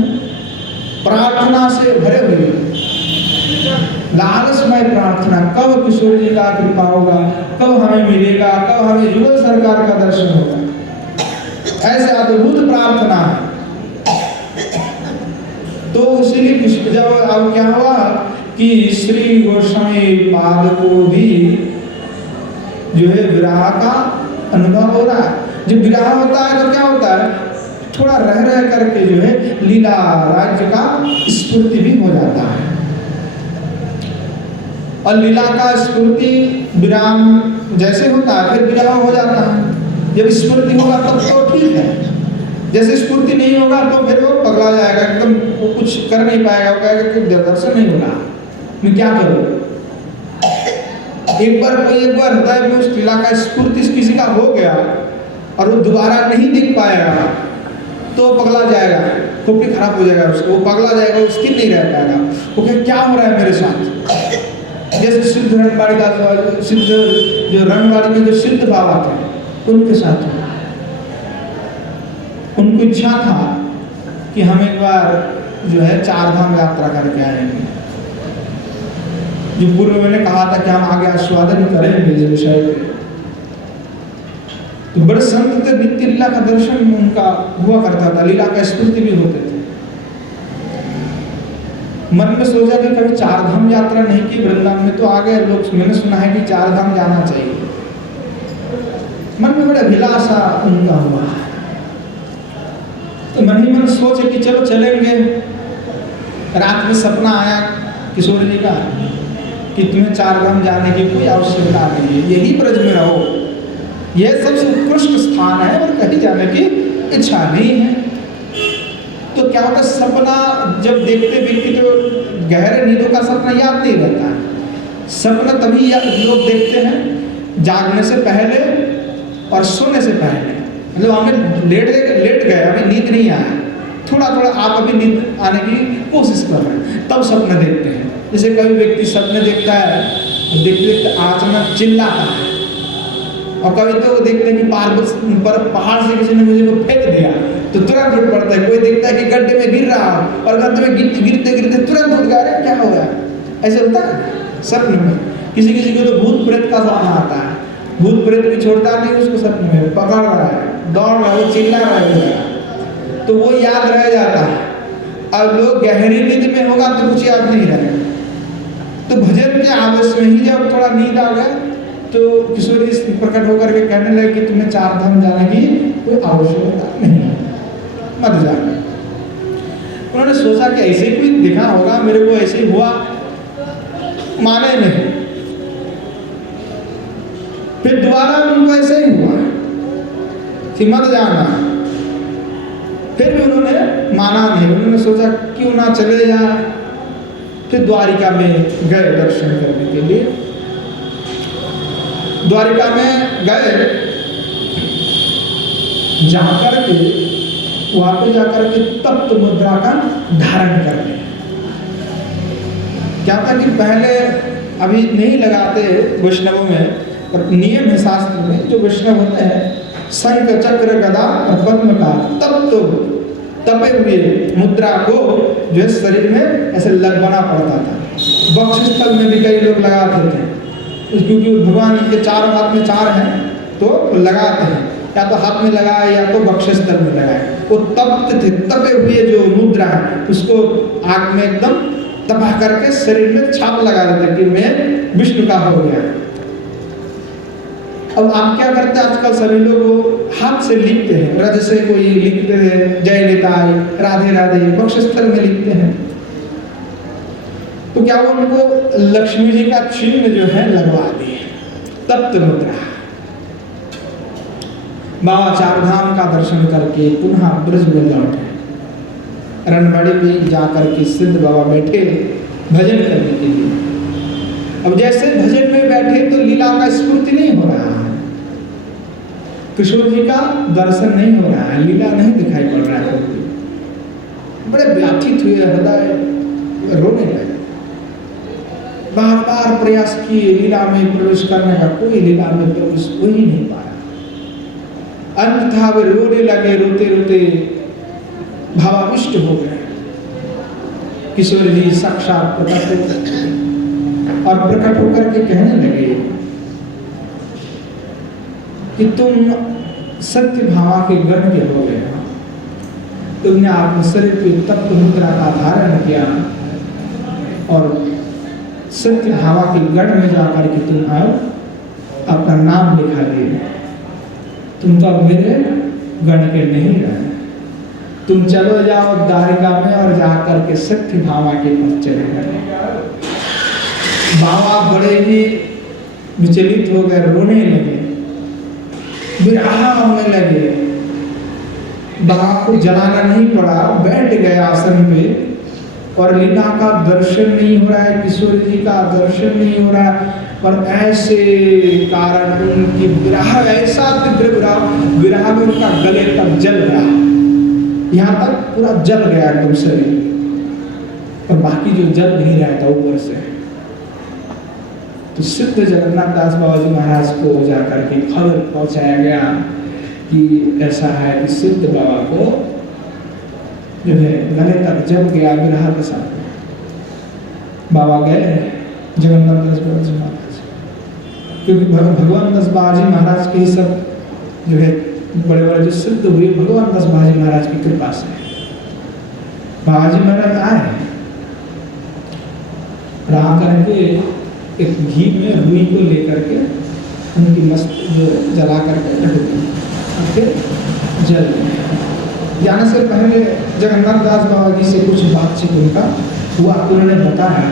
प्रार्थना से भरे हुए, लालसमय प्रार्थना, कब किशोर जी का कृपा होगा, कब हमें मिलेगा, कब हमें युगल सरकार का दर्शन होगा, ऐसे अद्भुत प्रार्थना है। तो इसीलिए जब अब क्या हुआ कि श्री गोस्वामी पाद को भी जो है विरह का अनुभव हो रहा है। जब विरह होता है तो क्या होता है, थोड़ा रह रह करके जो है लीला राज्य का स्फूर्ति भी हो जाता है। और लीला का स्फूर्ति विराम जैसे होता है फिर विरह हो जाता है। जब स्फूर्ति होगा तब तो ठीक है, जैसे स्फूर्ति नहीं होगा तो फिर वो पगला जाएगा, एकदम वो कुछ कर नहीं पाएगा, वो कहेगा कि दर्शन नहीं होगा, मैं क्या करूँ। एक बार हृदय में उस लीला का स्फूर्ति किसी का हो गया और वो दोबारा नहीं दिख पाएगा तो पगला जाएगा, खोपड़ी खराब हो जाएगा उसको, वो पगला जाएगा, वो स्थिर नहीं रह पाएगा। वो क्या हो रहा है मेरे साथ। जैसे सिद्ध रणबाड़ी दास, सिद्ध जो रणबाड़ी में जो सिद्ध बाबा थे उनके साथ उनको इच्छा था कि हम एक बार जो है 4 धाम यात्रा करके आएंगे। जो पूर्व मैंने कहा था कि हम आगे आस्वादन करेंगे इस विषय पे। तो बड़े संत थे, नित्य लीला का दर्शन उनका हुआ करता था, लीला का स्फूर्ति भी होते थे। मन में सोचा कि कभी 4 धाम यात्रा नहीं की वृंदावन में, तो आगे लोग, मैंने सुना है कि 4 धाम जाना चाहिए। मन में बड़ा अभिलाषा उनका हुआ, तो मन ही मन सोचे कि चलो चलेंगे। रात में सपना आया किशोर जी का कि तुम्हें 4 धाम जाने की कोई आवश्यकता नहीं है, यही ब्रज में रहो, यह सबसे उत्कृष्ट स्थान है और कहीं जाने की इच्छा नहीं है। क्या होता है, सपना जब देखते व्यक्ति तो गहरे नींदों का सपना याद नहीं रहता है। सपना तभी लोग देखते हैं जागने से पहले और सोने से पहले। मतलब हमें लेट गए, अभी नींद नहीं आया, थोड़ा थोड़ा आप अभी नींद आने की कोशिश कर रहे हैं, तब सपने देखते हैं। जैसे कभी व्यक्ति सपने देखता है, देखते देखते अचानक चिल्लाता है, और कभी तो देखते हैं कि पहाड़ से किसी ने मुझे को फेंक दिया तो तुरंत उठ पड़ता है। कोई देखता है कि गड्ढे में गिर रहा हो और गड्ढे में गिरते गिरते तुरंत उठ गया, अरे क्या हो गया, ऐसे होता है सपने में। किसी किसी को तो भूत प्रेत का सपना आता है, भूत प्रेत भी छोड़ता नहीं उसको, सपने में पकड़ रहा है, दौड़ रहा है, वो चिल्ला रहा है, तो वो याद रह जाता है। अब लोग गहरी नींद में होगा तो कुछ याद नहीं रहेगा। तो भजन के आवेश में ही जब थोड़ा नींद आ गया तो किशोरी प्रकट होकर के कहने लगे कि तुम्हें चार धाम जाने की कोई आवश्यकता नहीं है, मत जाना। उन्होंने सोचा कि ऐसे ही कोई दिखा होगा, मेरे को ऐसे ही हुआ, माने नहीं। फिर दोबारा उनको ऐसे ही हुआ कि मत जाना, फिर भी उन्होंने माना नहीं। उन्होंने सोचा क्यों ना चले जाए। फिर द्वारिका में गए दर्शन करने के लिए। द्वारिका में गए, जाकर के वहां पे जाकर के तप्त मुद्रा का धारण कर लिया। क्या था कि पहले अभी नहीं लगाते वैष्णवों में, और नियम है शास्त्र में, जो वैष्णव होते हैं शंख चक्र गदा और पद्म का तपे हुए मुद्रा को जो है शरीर में ऐसे लगवाना पड़ता था। वक्षस्थल में भी कई लोग लगाते थे, क्योंकि भगवान के चार हाथ में चार हैं तो लगाते हैं, या तो हाथ में लगाए या तो वक्षस्थल में लगाए। वो तप्त थे, तपे हुए जो मुद्रा है उसको आग में एकदम तपा करके शरीर में छाप लगा देते कि मैं विष्णु का हो गया। अब आप क्या करते हैं, आजकल सभी लोग हाथ से लिखते हैं, रज से कोई लिखते हैं जय निताय राधे राधे, वक्षस्थल में लिखते हैं। तो क्या वो उनको लक्ष्मी जी का चिन्ह जो है लगवा दिए, तप्त मुद्रा। बाबा चार धाम का दर्शन करके पुनः ब्रज में लौटे। रणबाड़ी में जाकर के सिद्ध बाबा बैठे भजन करने के लिए। अब जैसे भजन में बैठे तो लीला का स्फूर्ति नहीं हो रहा है, किशोर जी का दर्शन नहीं हो रहा है, लीला नहीं दिखाई पड़ रहा है। बड़े व्याथित हुए, हृदय रोने लगे, बार बार प्रयास किए लीला में प्रवेश करने का, कोई लीला में प्रवेश हो ही नहीं पाया। अंत था वे रोने लगे, रोते रोते भावाविष्ट हो गए। किशोर जी साक्षात प्रकट और प्रकट होकर के कहने लगे कि तुम सत्य भावा के गण के हो गए, तुमने अपने शरीर पे तप्त मुद्रा का धारण किया और सत्य भावा के गण में जाकर के तुम आओ, अपना नाम लिखा दिए। तुम तो अब मेरे गण के नहीं रहे, तुम चलो जाओ द्वारिका में और जाकर के सत्य भावा के पद चले गए। बाबा बड़े ही विचलित हो गए, रोने लगे, विरहा होने लगे। बाबा को जलाना नहीं पड़ा, बैठ गए आसन पे, और लीला का दर्शन नहीं हो रहा है, किशोर जी का दर्शन नहीं हो रहा है। और ऐसे कारण उनकी विरह, ऐसा तीव्र विरह में उनका गले तक जल गया, यहाँ तक पूरा जल गया एकदम शरीर, और बाकी जो जल नहीं रहा था ऊपर से। तो सिद्ध जगन्नाथ दास बाबा जी महाराज को जाकर के खबर पहुंचाया गया कि ऐसा है कि सिद्ध बाबा को जो है गले तक जम गया विरह के साथ। बाबा गए जगन्नाथ दास बाबा जी महाराज, क्योंकि भगवान दास बाबा जी महाराज के ही सब जो है बड़े बड़े जो सिद्ध हुए भगवान दास बाबा जी महाराज की कृपा से। बाबा जी महाराज आए, राह करके एक घी में रुई को लेकर के उनकी मस्त जो जला करके रख दी, और फिर जल जाने से पहले जगन्नाथ दास बाबा जी से कुछ बातचीत उनका हुआ। उन्होंने बताया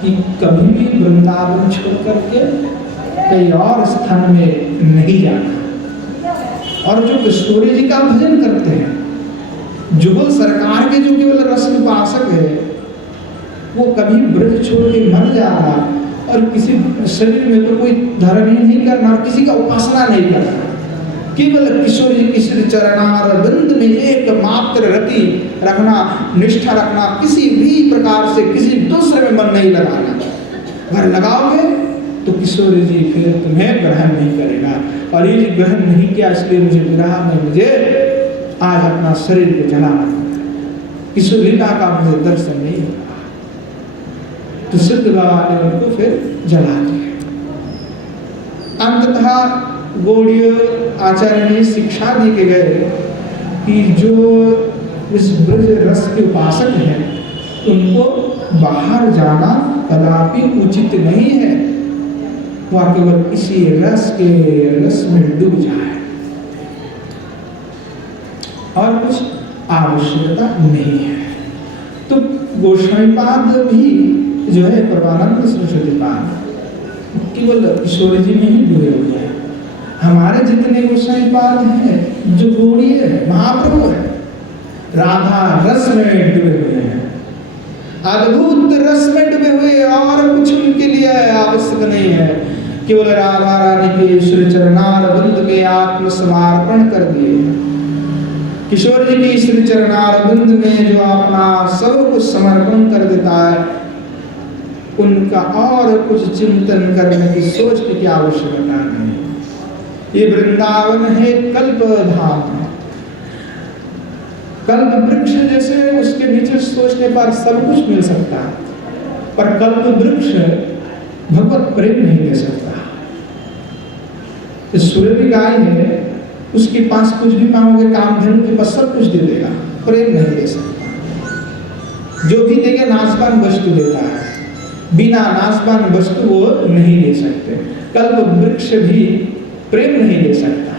कि कभी भी वृंदावन छोड़ करके कहीं और स्थान में नहीं जाना, और जो किशोरी जी का भजन करते हैं जुगल सरकार के जो केवल रस उपासक है वो कभी ब्रज छोड़ के मर जाना और किसी शरीर में तो कोई धर्म ही नहीं करना और किसी का उपासना नहीं करना, केवल किशोर जी किसी चरणार बिंद में एकमात्र रति रखना, निष्ठा रखना, किसी भी प्रकार से किसी दूसरे में मन नहीं लगाना। अगर लगाओगे तो किशोर जी फिर तुम्हें ग्रहण नहीं करेगा और ये ग्रहण नहीं किया इसलिए मुझे विरह में मुझे आज अपना शरीर को जलाना, किशोर लीला का मुझे दर्शन नहीं होगा। तो सिद्ध बाबा ने उनको फिर जला दिया। अंततः गौड़ीय आचार्य ने शिक्षा दी के गए कि जो इस ब्रज रस के उपासक हैं उनको बाहर जाना कदापि उचित नहीं है, वह केवल इसी रस के रस में डूब जाए और कुछ आवश्यकता नहीं है। तो गोस्वामीपाद भी जो है परमानंद सरस्वती पाद केवल किशोर जी में ही डूबे हुए हैं। हमारे जितने गोस्वामीपाद हैं जो गौड़ीय है, महाप्रभु है, राधा रस में डूबे हुए हैं, अद्भुत रस में डूबे हुए और कुछ उनके लिए आवश्यक नहीं है, केवल राधा रानी के श्री चरणार बिंद में आत्म समर्पण कर दिए। किशोर जी की श्री चरणार बिंद में जो अपना सब कुछ समर्पण कर देता है उनका और कुछ चिंतन करने की सोचने की आवश्यकता नहीं। ये वृंदावन है, कल्प धाम है, कल्प वृक्ष जैसे उसके नीचे सोचने पर सब कुछ मिल सकता है, पर कल्प वृक्ष भगवत प्रेम नहीं दे सकता। सूर्य गाय है, उसके पास कुछ भी मांगोगे कामधेनु के पास सब कुछ दे देगा, प्रेम नहीं दे सकता। जो भी देगा नाशवान वस्तु देता है, बिना नाशवान वस्तु वो नहीं दे सकते। कल्प वृक्ष भी प्रेम नहीं दे सकता।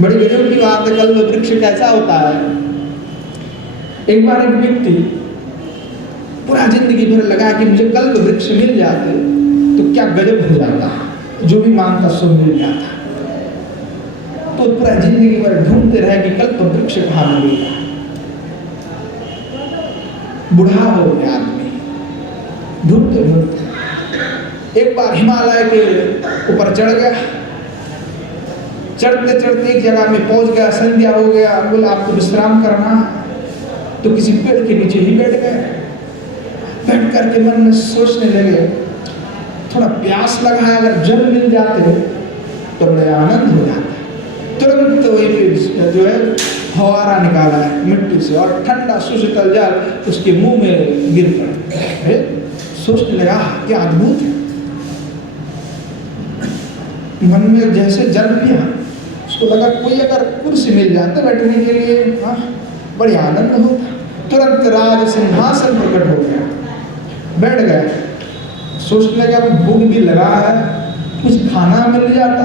बड़ी गजब की बात है, कल्प वृक्ष कैसा होता है। एक बार एक व्यक्ति पूरा जिंदगी भर लगा कि मुझे कल्प वृक्ष मिल जाते तो क्या गजब हो जाता, जो भी मांगता सो मिल जाता। तो पूरा जिंदगी भर ढूंढते रहे कि कल्प वृक्ष कहाँ मिलेगा। बुढ़ा हो गया आदमी, ढूंढते ढूंढते एक बार हिमालय के ऊपर चढ़ गया। चढ़ते चढ़ते एक जगह में पहुंच गया, संध्या हो गया, बोला आपको विश्राम करना, तो किसी पेड़ के नीचे ही बैठ गए। बैठ करके मन में सोचने लगे, थोड़ा प्यास लगा है, अगर जल मिल जाते तो बड़े आनंद हो जाता। तुरंत वही पे जो है फवारा निकाला है मिट्टी से और ठंडा सुशीतल जल उसके मुंह में गिर पड़ा। सोचने लगा क्या अद्भुत है, मन में जैसे जल पिया, उसको लगा कोई अगर कुर्सी मिल जाता बैठने के लिए, हाँ बड़ी आनंद होता। तुरंत राज सिंहासन प्रकट हो गया, बैठ गया। सोचने लगा भूख भी लगा है, कुछ खाना मिल जाता।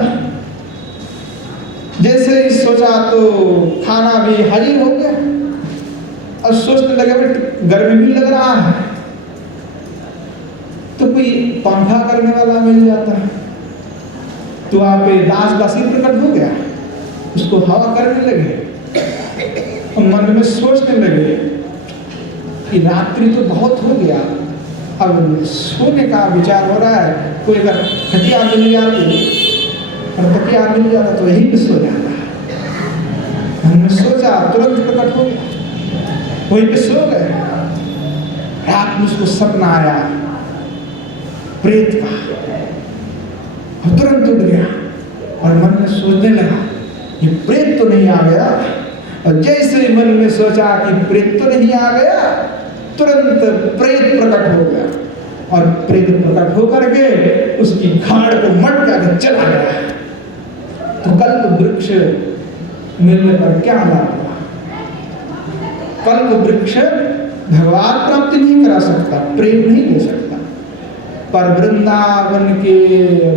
जैसे ही सोचा तो खाना भी हाजिर हो गया और सोचने लगे गर्मी भी लग रहा है तो कोई पंखा करने वाला मिल जाता। तो वहां पे दास दासी प्रकट हो गया, उसको हवा करने लगे और मन में सोचने लगे कि रात्रि तो बहुत हो गया, अब सोने का विचार हो रहा है। कोई अगर खटिया मिल जाती और तकिया मिल जाता तो यही पे सो जाता। हमने सोचा, तुरंत प्रकट हो गया, वहीं पे सो गए। रात में उसको सपना आया प्रेत का, और तुरंत उठ गया और मन में सोचने लगा कि प्रेत तो नहीं आ गया। और जैसे ही मन में सोचा कि प्रेत तो नहीं आ गया, तुरंत प्रेत प्रकट हो गया और प्रेत प्रकट होकर के उसकी खाड़ को मटका कर चला गया। तो कल्प वृक्ष मिलने पर क्या लाभ हुआ? कल्प वृक्ष भगवान प्राप्ति नहीं करा सकता, प्रेम नहीं दे सकता, पर वृंदावन के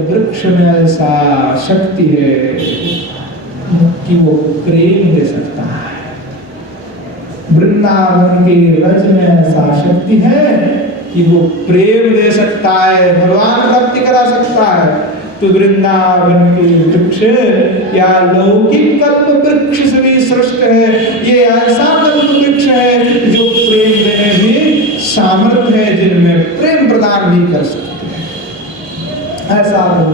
वृक्ष में ऐसा शक्ति है कि वो प्रेम दे सकता है। वृंदावन के रज में ऐसा शक्ति है कि वो प्रेम दे सकता है, भगवान प्राप्ति करा सकता है। तो वृंदावन के वृक्ष या लौकिक कल्प वृक्ष से भी श्रेष्ठ है। ये ऐसा कल्प वृक्ष है जो प्रेम देने भी सामर्थ्य है, जिनमें प्रेम प्रदान भी कर सकते हैं, ऐसा हो।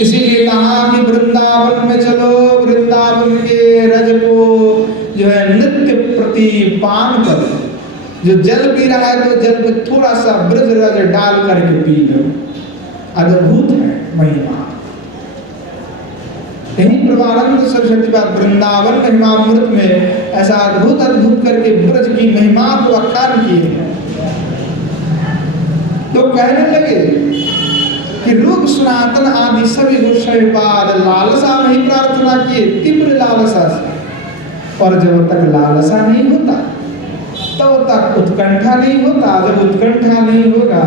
इसीलिए कहा कि वृंदावन में चलो, वृंदावन के रज को जो है नित्य प्रति पान करो। जो जल पी रहा है तो जल में थोड़ा सा ब्रज रज डाल करके पी लो, अद्भुत है महिमा। यही प्रभानंद सरस्वती बात वृंदावन महिमामृत में ऐसा अद्भुत अद्भुत करके ब्रज की महिमा को आख्यान किए हैं। तो कहने लगे कि रूप सनातन आदि सभी गोसाई पाद लालसा नहीं प्रार्थना किए, तीव्र लालसा से। और जब तक लालसा नहीं होता तब तक उत्कंठा नहीं होता। जब उत्कंठा नहीं होगा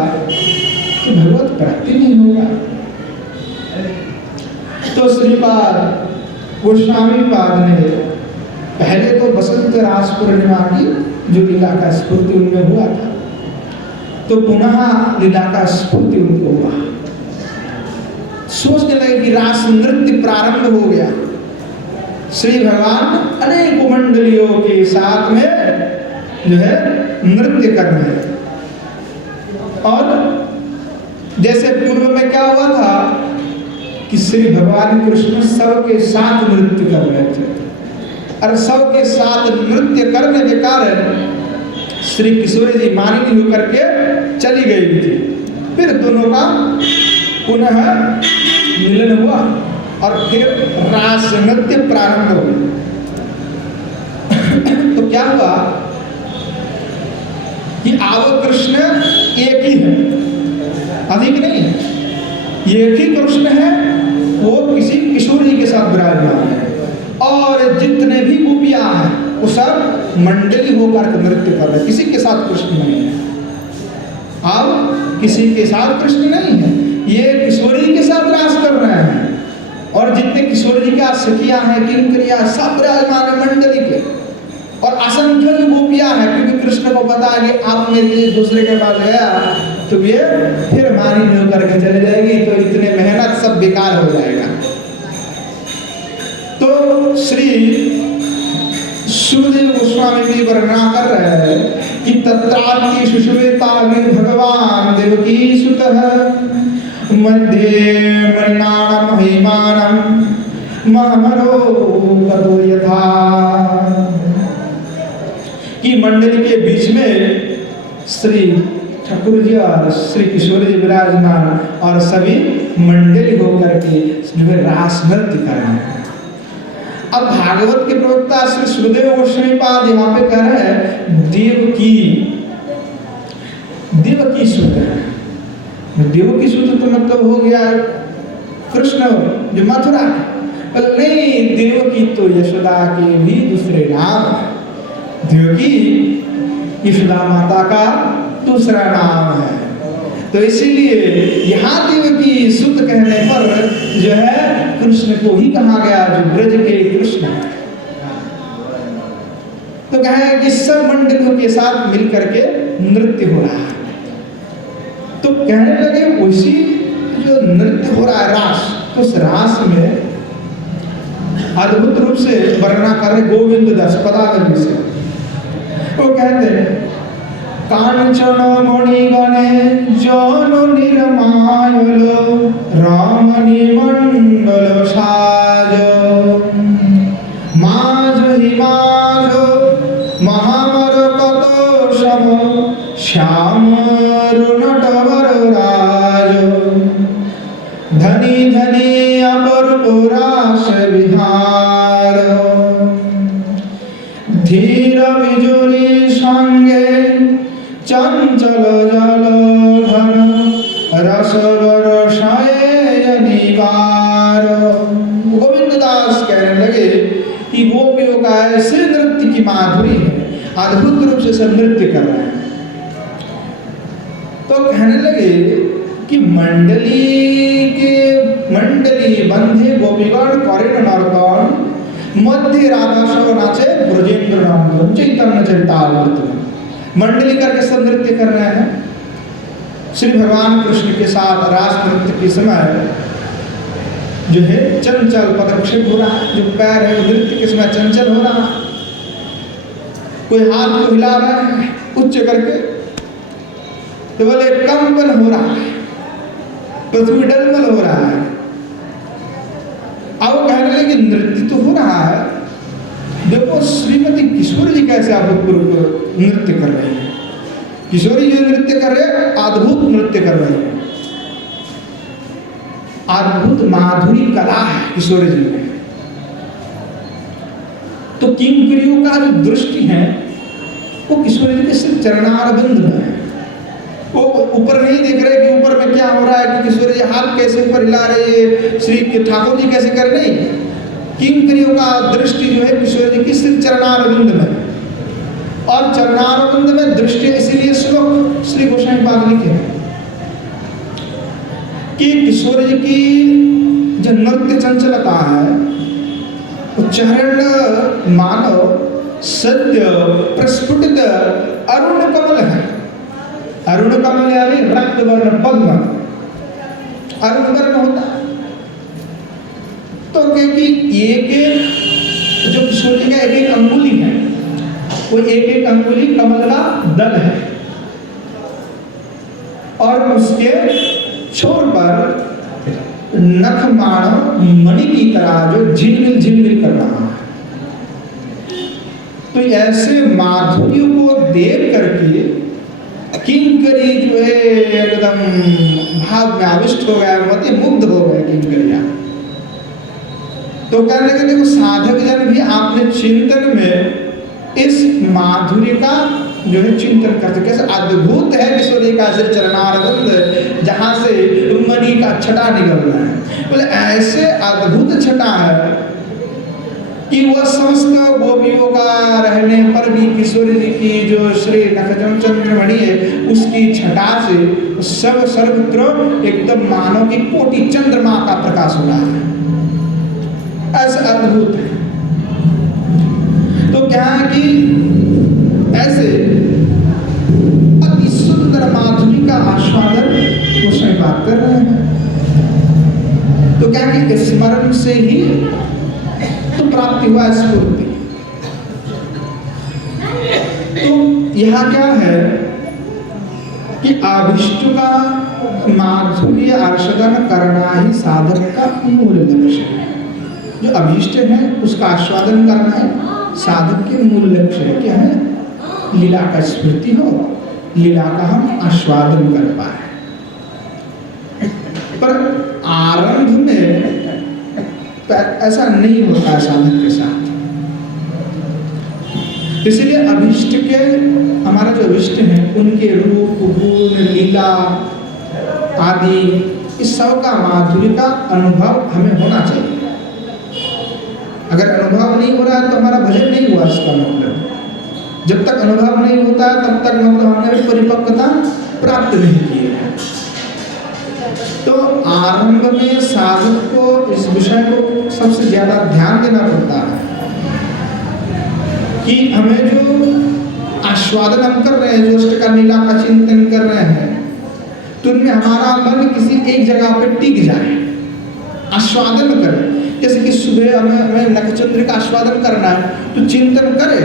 तो भगवत प्राप्ति नहीं होगा। तो श्रीपाद गोस्वामी पाद ने पहले तो बसंत रास पूर्णिमा की जो लीला का स्फूर्ति उनमें हुआ था, तो पुनः लीला का स्फूर्ति उनको हुआ। सोचने लगे कि रास नृत्य प्रारंभ हो गया। श्री भगवान अनेक मंडलियों के साथ में जो है नृत्य कर रहे हैं। और जैसे पूर्व में क्या हुआ था कि श्री भगवान कृष्ण सबके साथ नृत्य कर रहे थे, और सबके साथ नृत्य करने के कारण श्री किशोरी जी मानिनी होकर के चली गई थी। फिर दोनों का पुनः मिलन हुआ और फिर रास नृत्य प्रारंभ हो गया। तो क्या हुआ कि आव कृष्ण एक ही है, अधिक नहीं है, एक ही कृष्ण है, वो किसी किशोरी के साथ विराजमान है। और जितने भी गोपियां हैं वो सब मंडली होकर के नृत्य कर रहे हैं, किसी के साथ कृष्ण नहीं है। अब किसी के साथ कृष्ण नहीं है, ये किशोरी के साथ रास कर रहे हैं। और जितने किशोरी का सखियां हैं, किंकरियां, सब विराजमान है मंडली के। और असंख्य जो गोपियां हैं, क्योंकि कृष्ण को पता है कि आप मेरे दूसरे के पास गया तो ये फिर मानी होकर के चले जाएगी, तो इतने मेहनत सब बेकार हो जाएगा। तो श्री सुखदेव गोस्वामी भी वर्णना कर रहे हैं कि तत्रापि सुश्रुता में भगवान देवकी सुतः मध्ये मणिनाम महिमानम महमरो कतो यथा। कि मंडली के बीच में श्री ठाकुर जी और श्री किशोर जी विराजमान और सभी मंडली होकर के रास नृत्य कर रहे हैं। अब भागवत के प्रवक्ता श्री सुखदेव गोस्वामी पाद यहाँ पे कह रहे हैं देवकी सुत है। देवकी सुत तो मतलब हो गया कृष्ण जो मथुरा के। नहीं, देवकी तो यशोदा के भी दूसरे नाम है। देवकी यशोदा माता का दूसरा नाम है। तो इसीलिए यहाँ देवकी सुत कहने पर जो है कृष्ण को ही कहा गया जो ब्रज के कृष्ण है। तो कहा कि सब मंडलियों के साथ मिलकर के नृत्य हो रहा है। तो कहने लगे उसी जो नृत्य हो रहा है रास, तो उस रास में अद्भुत रूप से वर्णना कर रहे गोविंद दास पदावली से। वो कहते हैं कांचन मणिगणे जन निर्मायलो रामनी मंडल साज माज हिमाज महामर कत सम श्याम नटवर राज धनी धनी अपर रास विहार धीर बिजुली संगे चंचल जल धन रसवर निवार। गोविंद दास कहने लगे कि गोपियों का ऐसे नृत्य की माधुरी है, अद्भुत रूप से सब नृत्य कर रहे हैं। तो कहने लगे कि मंडली बंधे गोपीगण करेन नर्तन मध्य राधा सव नाचे ब्रजेंद्र नंदन चैतन्य चरितामृत। मंडली करके सब नृत्य कर रहे हैं। श्री भगवान कृष्ण के साथ रास नृत्य के समय जो है चंचल पदक्षेप हो रहा है, जो पैर है वो नृत्य के समय चंचल हो रहा है, कोई हाथ को हिला रहा है उच्च करके, तो बोले कंपन हो रहा है, पृथ्वी डलमल हो रहा है। अब वो कहने लगे कि नृत्य तो हो रहा है, देखो श्रीमती किशोरी जी कैसे अभूतपूर्व नृत्य कर रहे हैं। किशोरी जी नृत्य कर रहे हैं, अद्भुत नृत्य कर रहे हैं, अद्भुत माधुरी कला है किशोरी जी में। तो किंकरियों का जो दृष्टि है वो किशोरी जी के सिर्फ चरणारविंद में है, वो ऊपर नहीं देख रहे कि ऊपर में क्या हो रहा है, कि किशोरी जी हाथ कैसे ऊपर हिला रही है, श्री ठाकुर जी कैसे कर रहे, नहीं, किंकरियों का दृष्टि जो है किशोरी जी की सिर्फ चरणारविंद में। और चरणारविंद में दृष्टि इसीलिए श्लोक श्री गोसाई पाद लिखे हैं कि किशोरी जी की जो नृत्य चंचलता है वो चरण मानव सत्य प्रस्फुटित अरुण कमल है। अरुण कमल यानी रक्त वर्ण पद्म, अरुण वर्ण होता है। तो कहे कि एक एक जो किशोरी जी का एक एक अंगुली है वो एक एक अंगुली कमल का दल है, और उसके छोर पर नख माणव मणि की तरह जो झिलमिल झिलमिल कर रहा है। तो ऐसे माधुर्य को देख करके किंकरी जो है एकदम भाव में आविष्ट हो गया, मत मुग्ध हो गए किंकरिया। तो कहने लगे देखो साधक जन भी आपने चिंतन में इस माधुर्य का जो है चिंतन करते, कैसे अद्भुत है किशोरी का सिर चरणारविंद, जहां से मणि का छटा निकल रहा है। बोले ऐसे अद्भुत छटा है कि वह समस्त गोपियों का रहने पर भी किशोरी जी की जो श्री नखजम चंद्रमणि है उसकी छटा से सब सर्वत्र एकदम मानव की कोटि चंद्रमा का प्रकाश हो रहा है, ऐसा अद्भुत है। तो क्या है कि ऐसे अति सुंदर माधुरी का आस्वादन गोसाई बात कर रहे हैं। तो क्या कि स्मरण से ही तो प्राप्ति हुआ स्फूर्ति। तो यहाँ क्या है कि अभिष्ट का माधुर्य आस्वादन करना ही साधक का मूल लक्ष्य है। जो अभिष्ट है उसका आस्वादन करना है साधक के मूल लक्ष्य है। क्या है? लीला का स्मृति हो, लीला का हम आस्वादन कर पाए। पर आरंभ में ऐसा नहीं होता है साधक के साथ। इसलिए अभिष्ट के हमारा जो अभिष्ट है उनके रूप गुण लीला आदि इस सब का माधुर्य का अनुभव हमें होना चाहिए। अगर अनुभव नहीं हो रहा है तो हमारा भजन नहीं हुआ, इसका मतलब जब तक अनुभव नहीं होता है तब तक मतलब हमने भी परिपक्वता प्राप्त नहीं की है। तो आरंभ में साधक को इस विषय को सबसे ज्यादा ध्यान देना पड़ता है कि हमें जो आस्वादन हम कर रहे हैं, जो अष्टका लीला का चिंतन कर रहे हैं, तो उनमें हमारा मन किसी एक जगह पे टिक जाए, आस्वादन करे। जैसे कि सुबह हमें नखचंद्र का आस्वादन करना है तो चिंतन करे।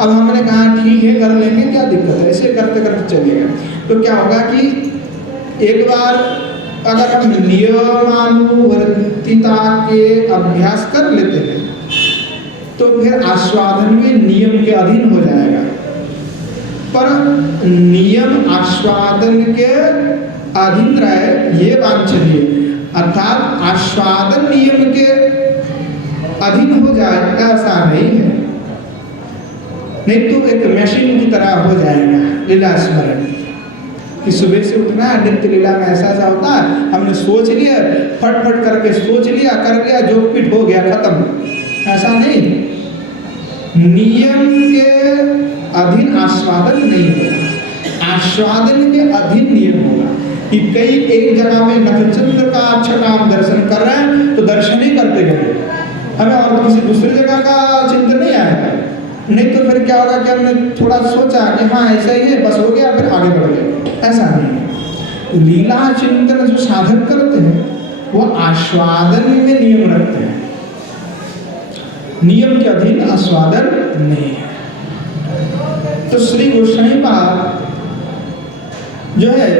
अब हमने कहा ठीक है कर लेंगे, क्या दिक्कत है, ऐसे करते करते चलेगा। तो क्या होगा कि एक बार अगर हम नियमानुवर्तिता के अभ्यास कर लेते हैं तो फिर आस्वादन में नियम के अधीन हो जाएगा। पर नियम आस्वादन के अधीन रहे ये वांछनीय, अर्थात आस्वादन नियम के अधीन हो जाए ऐसा नहीं है। नहीं तो एक मशीन की तरह हो जाएगा लीला स्मरण कि सुबह से उठना है, नित्य लीला में ऐसा ऐसा होता है, हमने सोच लिया, फटफट करके सोच लिया, कर लिया, जो पिट हो गया खत्म, ऐसा नहीं। नियम के अधीन आस्वादन नहीं होगा, आस्वादन के अधीन नियम होगा। कि कई एक जगह में नखचंद्र का छटा हम दर्शन कर रहे हैं तो दर्शन ही करते गए, हमें और किसी दूसरी जगह का चिंतन नहीं आएगा। नहीं तो फिर क्या होगा कि हमने थोड़ा सोचा कि हाँ ऐसा ही है, बस हो गया, फिर आगे बढ़ गए, ऐसा नहीं। लीला चिंतन जो साधक करते हैं वो आस्वादन में नियम रखते हैं, नियम के अधीन आस्वादन नहीं है। तो श्री गोसाई पाद जो है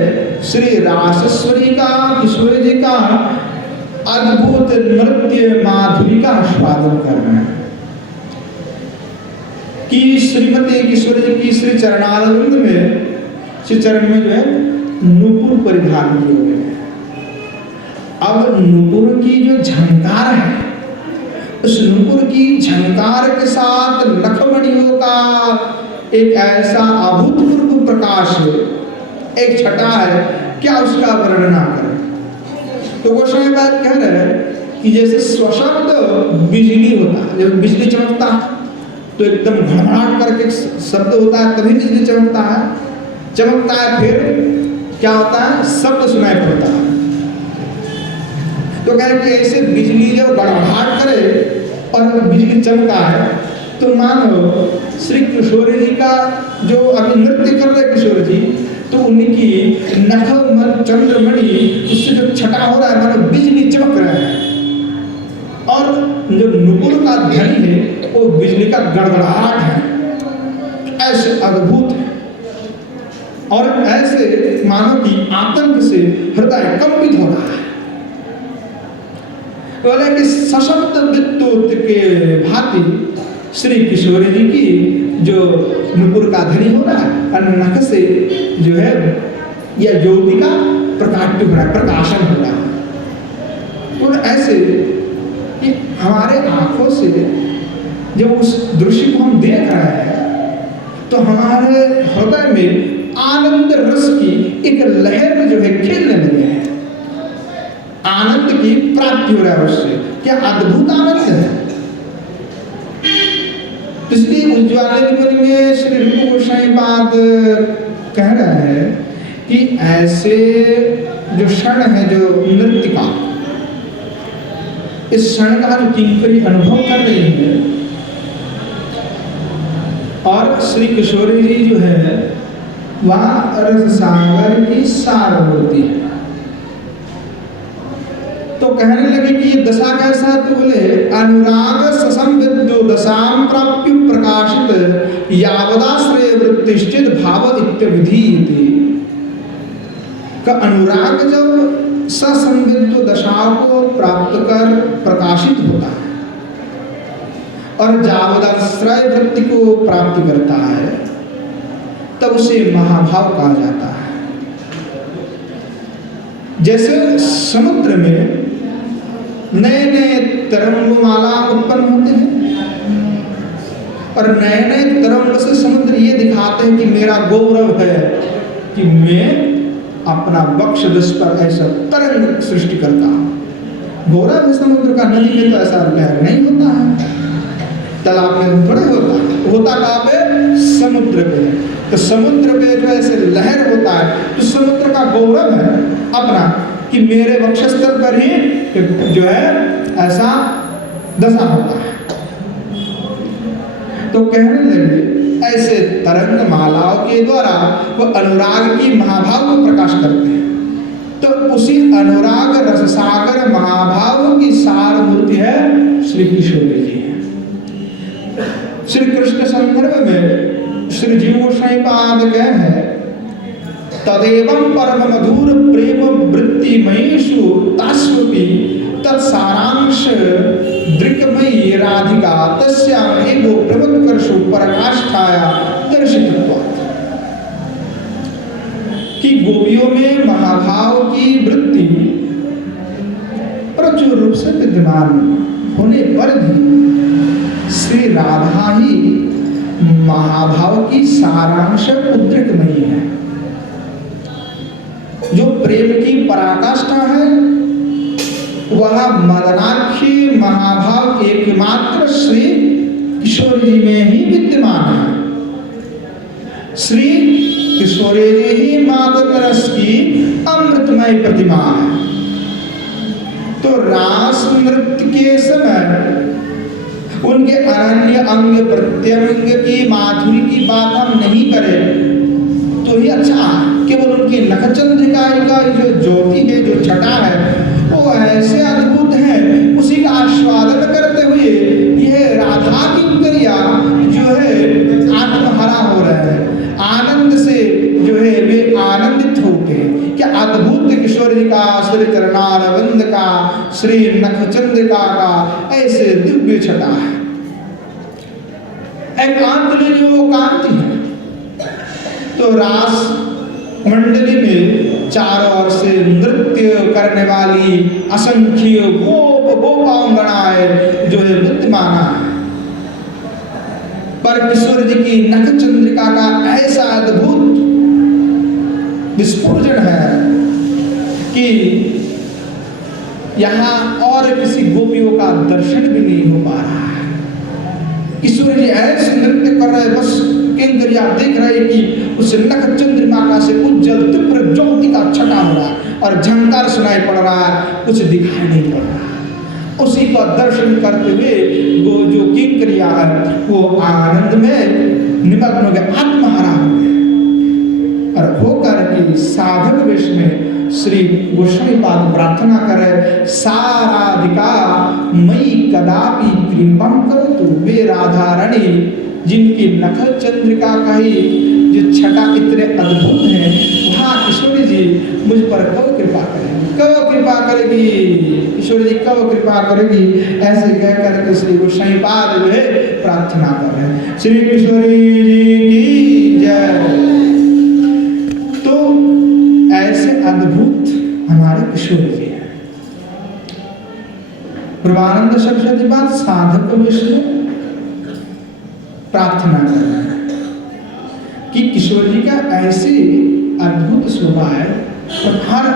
श्री रासेश्वरी का, किशोरी जी का अद्भुत नृत्य माधुरी का आस्वादन कर रहे हैं कि श्रीमती किशोरी जी की श्री चरणारविंद में, श्री चरण में जो है नूपुर परिधान किए हुए हैं। अब नूपुर की जो झंकार है, उस नूपुर की झंकार के साथ नखमणियों का एक ऐसा अभूतपूर्व प्रकाश है, एक छटा है, क्या उसका वर्णना करें। तो गोसाई बात कह रहे हैं कि जैसे स्वशब्द बिजली होता है, जब बिजली चमकता है तो एकदम घड़घड़ाहट करके शब्द होता है, तभी बिजली चमकता है, फिर क्या होता है, शब्द सुनाई पड़ता है। तो कह रहे कि ऐसे बिजली जब गड़गड़ाहट करे और बिजली चमका है, तो मानो श्री किशोरी जी का जो अभी नृत्य कर रहे किशोर जी, तो उनकी नख चंद्रमणि उससे जो छटा हो रहा है, मानो बिजली चमक रहा है, और जो नुपुर का ध्वनि है वो बिजली का गड़गड़ाहट है, ऐसे अद्भुत है। और ऐसे मानो कि आतंक से हृदय कंपित हो रहा है। बोले कि सशब्द विद्युत के भांति श्री किशोरी जी की जो नुपुर का ध्वनि हो रहा है, और नख से जो है यह ज्योति का प्रकाट्य हो रहा है, प्रकाशन हो रहा है। तो ऐसे कि हमारे आंखों से जब उस दृश्य को हम देख रहे हैं, तो हमारे हृदय में आनंद रस की एक लहर जो है खेलने लगे हैं, आनंद की प्राप्ति हो रहा है उससे। क्या अद्भुत आनंद है। तो इसलिए उज्ज्वल में श्री रूप गोसाई पाद कह रहे हैं कि ऐसे जो क्षण है, जो नृत्य का, इस क्षण का जो किंकरी अनुभव कर रही है, और श्री किशोरी जी जो है वह रस सागर की सारमूर्ति है। तो कहने लगे कि ये दशा कैसा है, तो बोले अनुराग ससंविद्यो दशाम प्राप्य प्रकाशित यावदाश्रय वृत्तिश्चित भाव इत्यविधीयते। का अनुराग जब ससंविद्यो दशाओं को प्राप्त कर प्रकाशित होता है और जावदाश्रय वृत्ति को प्राप्ति करता है, तब उसे महाभाव कहा जाता है। जैसे समुद्र में नए नए तरंगमाला उत्पन्न होते हैं, और नए नए तरंग से समुद्र ये दिखाते हैं कि मेरा गौरव है कि मैं अपना वक्ष दिश पर ऐसा तरंग सृष्टि करता हूं। गौरव है समुद्र का, नदी में तो ऐसा लहर नहीं होता है, तालाब में थोड़े होता कहाँ पे, समुद्र पे। तो समुद्र पे जो ऐसे लहर होता है, तो समुद्र का गौरव है अपना कि मेरे वक्षस्थल पर ही जो है ऐसा दशा होता है। तो कहने लगे ऐसे तरंग मालाओं के द्वारा वो अनुराग की महाभाव को प्रकाश करते हैं। तो उसी अनुराग रससागर महाभाव की सार मूर्ति है श्री किशोरी जी। श्री कृष्ण संदर्भ में श्री जीव गोसाई पाद कहे हैं, तदेवं परम मधुर प्रेम वृत्ति मयेषु तास्वपि तत्सारांश दृक्मयी राधिका तस्याम एगो प्रमुत्कर्षु पराकाष्ठाया दर्शितत्वात्। कि गोपियों में महाभाव की वृत्ति प्रचुर रूप से विद्यमान होने पर भी श्री राधा ही महाभाव की सारांश उद्रिक्तमयी है। जो प्रेम की पराकाष्ठा है वह मदनाक्षी महाभाव एकमात्र श्री किशोरी जी में ही विद्यमान है। श्री किशोरी जी ही मादक रस की अमृतमय प्रतिमा है। तो रास नृत्य के समय उनके अनन्य अंग प्रत्यंग की माधुरी की बात हम नहीं करें तो ही अच्छा है। केवल उनकी नखचंद्रिका का जो ज्योति है, जो छटा है, वो ऐसे अद्भुत हैं, उसी का आस्वादन करते हुए यह राधा किंकरिया जो है आत्महरा हो रहे हैं, आनंद से जो है वे आनंदित होके। क्या अद्भुत किशोर जी का, श्री चरणारविंद का, श्री नखचंद्रिका का ऐसे दिव्य छटा है। एकांत में जो कांति है, तो रास मंडली में चारों ओर से नृत्य करने वाली असंख्य गोपांगनाएं जो है विद्यमान है, पर किशोर जी की नखचंद्रिका का ऐसा अद्भुत विस्फोरण है कि यहाँ और किसी गोपियों का दर्शन भी नहीं हो पा रहा है। किशोर जी ऐसे नृत्य कर रहे, बस किंकरिया देख रहे कि उस नख चंद्रमा से उज्जवल तीव्र ज्योति का छटा हो रहा है और झंकार सुनाई पड़ रहा है, कुछ दिखाई नहीं पड़ रहा। उसी का दर्शन करते हुए वो जो किंकरिया है वो आनंद में निमग्न हो गए, आत्महरा हो गए और होकर के साधक वेश में श्री गोस्वामी पाद प्रार्थना करे, साराधिका मई कदापि कृपा करो तो वे राधा रानी जिनकी नख चंद्रिका का ही जो छटा इतने अद्भुत है, वहाँ किशोरी जी मुझ पर कब कृपा करेगी, कब कृपा करेगी, किशोरी जी कब कृपा करेगी, ऐसे कह करके श्री गोस्वामी पाद जो है प्रार्थना कर रहे हैं। श्री किशोरी जी की जय। तो ऐसे अद्भुत हमारे किशोरी जी हैं। प्रभानंद सरस्वती पाद साधक वेश में प्रार्थना कर रहे हैं कि किशोर जी का ऐसी अद्भुत शोभा है और हर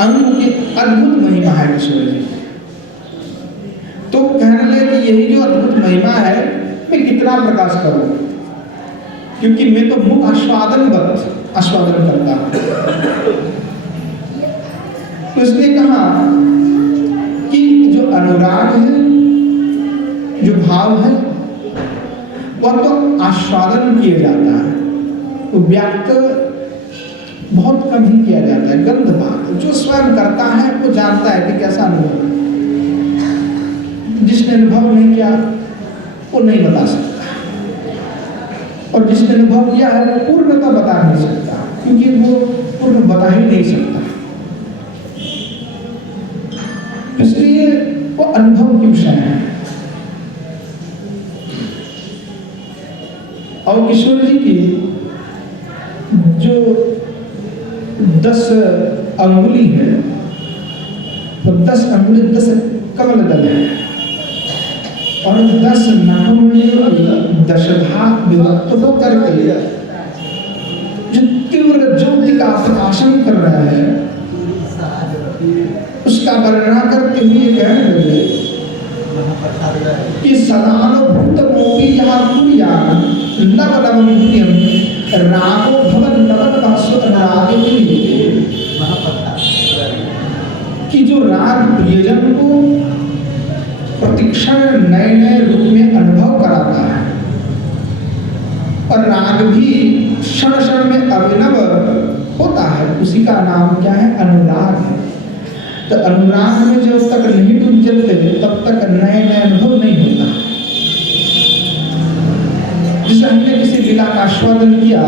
अंग की अद्भुत महिमा है किशोर जी। तो कहने लगे कि यही जो अद्भुत महिमा है मैं कितना प्रकाश करूं, क्योंकि मैं तो मुख आस्वादन करता हूं। तो इसलिए कहा कि जो अनुराग है, जो भाव है, वह तो आस्वादन किया जाता है, तो व्यक्त बहुत कम ही किया जाता है। गंध भाव जो स्वयं करता है वो जानता है कि कैसा अनुभव है, जिसने अनुभव नहीं किया वो नहीं बता सकता, और जिसने अनुभव किया है वो पूर्णतः बता नहीं सकता, क्योंकि वो पूर्ण बता ही नहीं सकता। इसलिए वो अनुभव की विषय है। और किशोर जी की जो 10 अंगुली है, तो 10 अंगुली 10 कमल दल है, और 10 नामों में 10 भाग विभक्त होकर के जो तीव्र ज्योति का प्रकाशन कर रहा है, उसका वर्णना करते हुए कहने लगे कि सदानुभूत मोपी यहाँ कुरिया नव नव नित्यम रागो भवन नवन भास्वत रागे कि जो राग प्रियजन को प्रतिक्षण नए नए रूप में अनुभव कराता है, और राग भी क्षण क्षण में अभिनव होता है, उसी का नाम क्या है, अनुराग है। तो अनुराग में जब तक नहीं डूब चलते तब तक नए नए अनुभव नहीं होता। जैसे हमने किसी लीला का आस्वादन किया,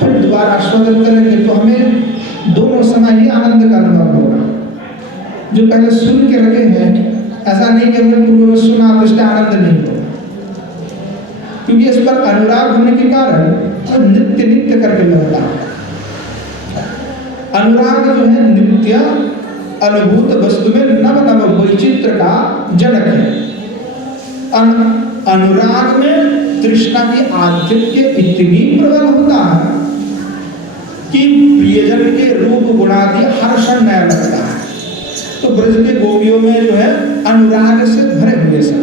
फिर दोबारा आस्वादन करेंगे तो हमें दोनों समय ही आनंद का अनुभव होगा। जो पहले सुन के रखे हैं, ऐसा नहीं कि हमने पूर्व में सुना तो इसका आनंद नहीं होगा, क्योंकि इस पर अनुराग होने के कारण नित्य नित्य करके लौटा। अनुराग जो है नित्य अनुभूत वस्तु में नव नव वैचित्र का जनक है। अनुराग में तृष्णा की आधिक्य इतनी प्रबल होता है कि प्रियजन के रूप गुणादि हर क्षण नया लगता है। तो ब्रज के गोपियों में जो है अनुराग से भरे हुए सब।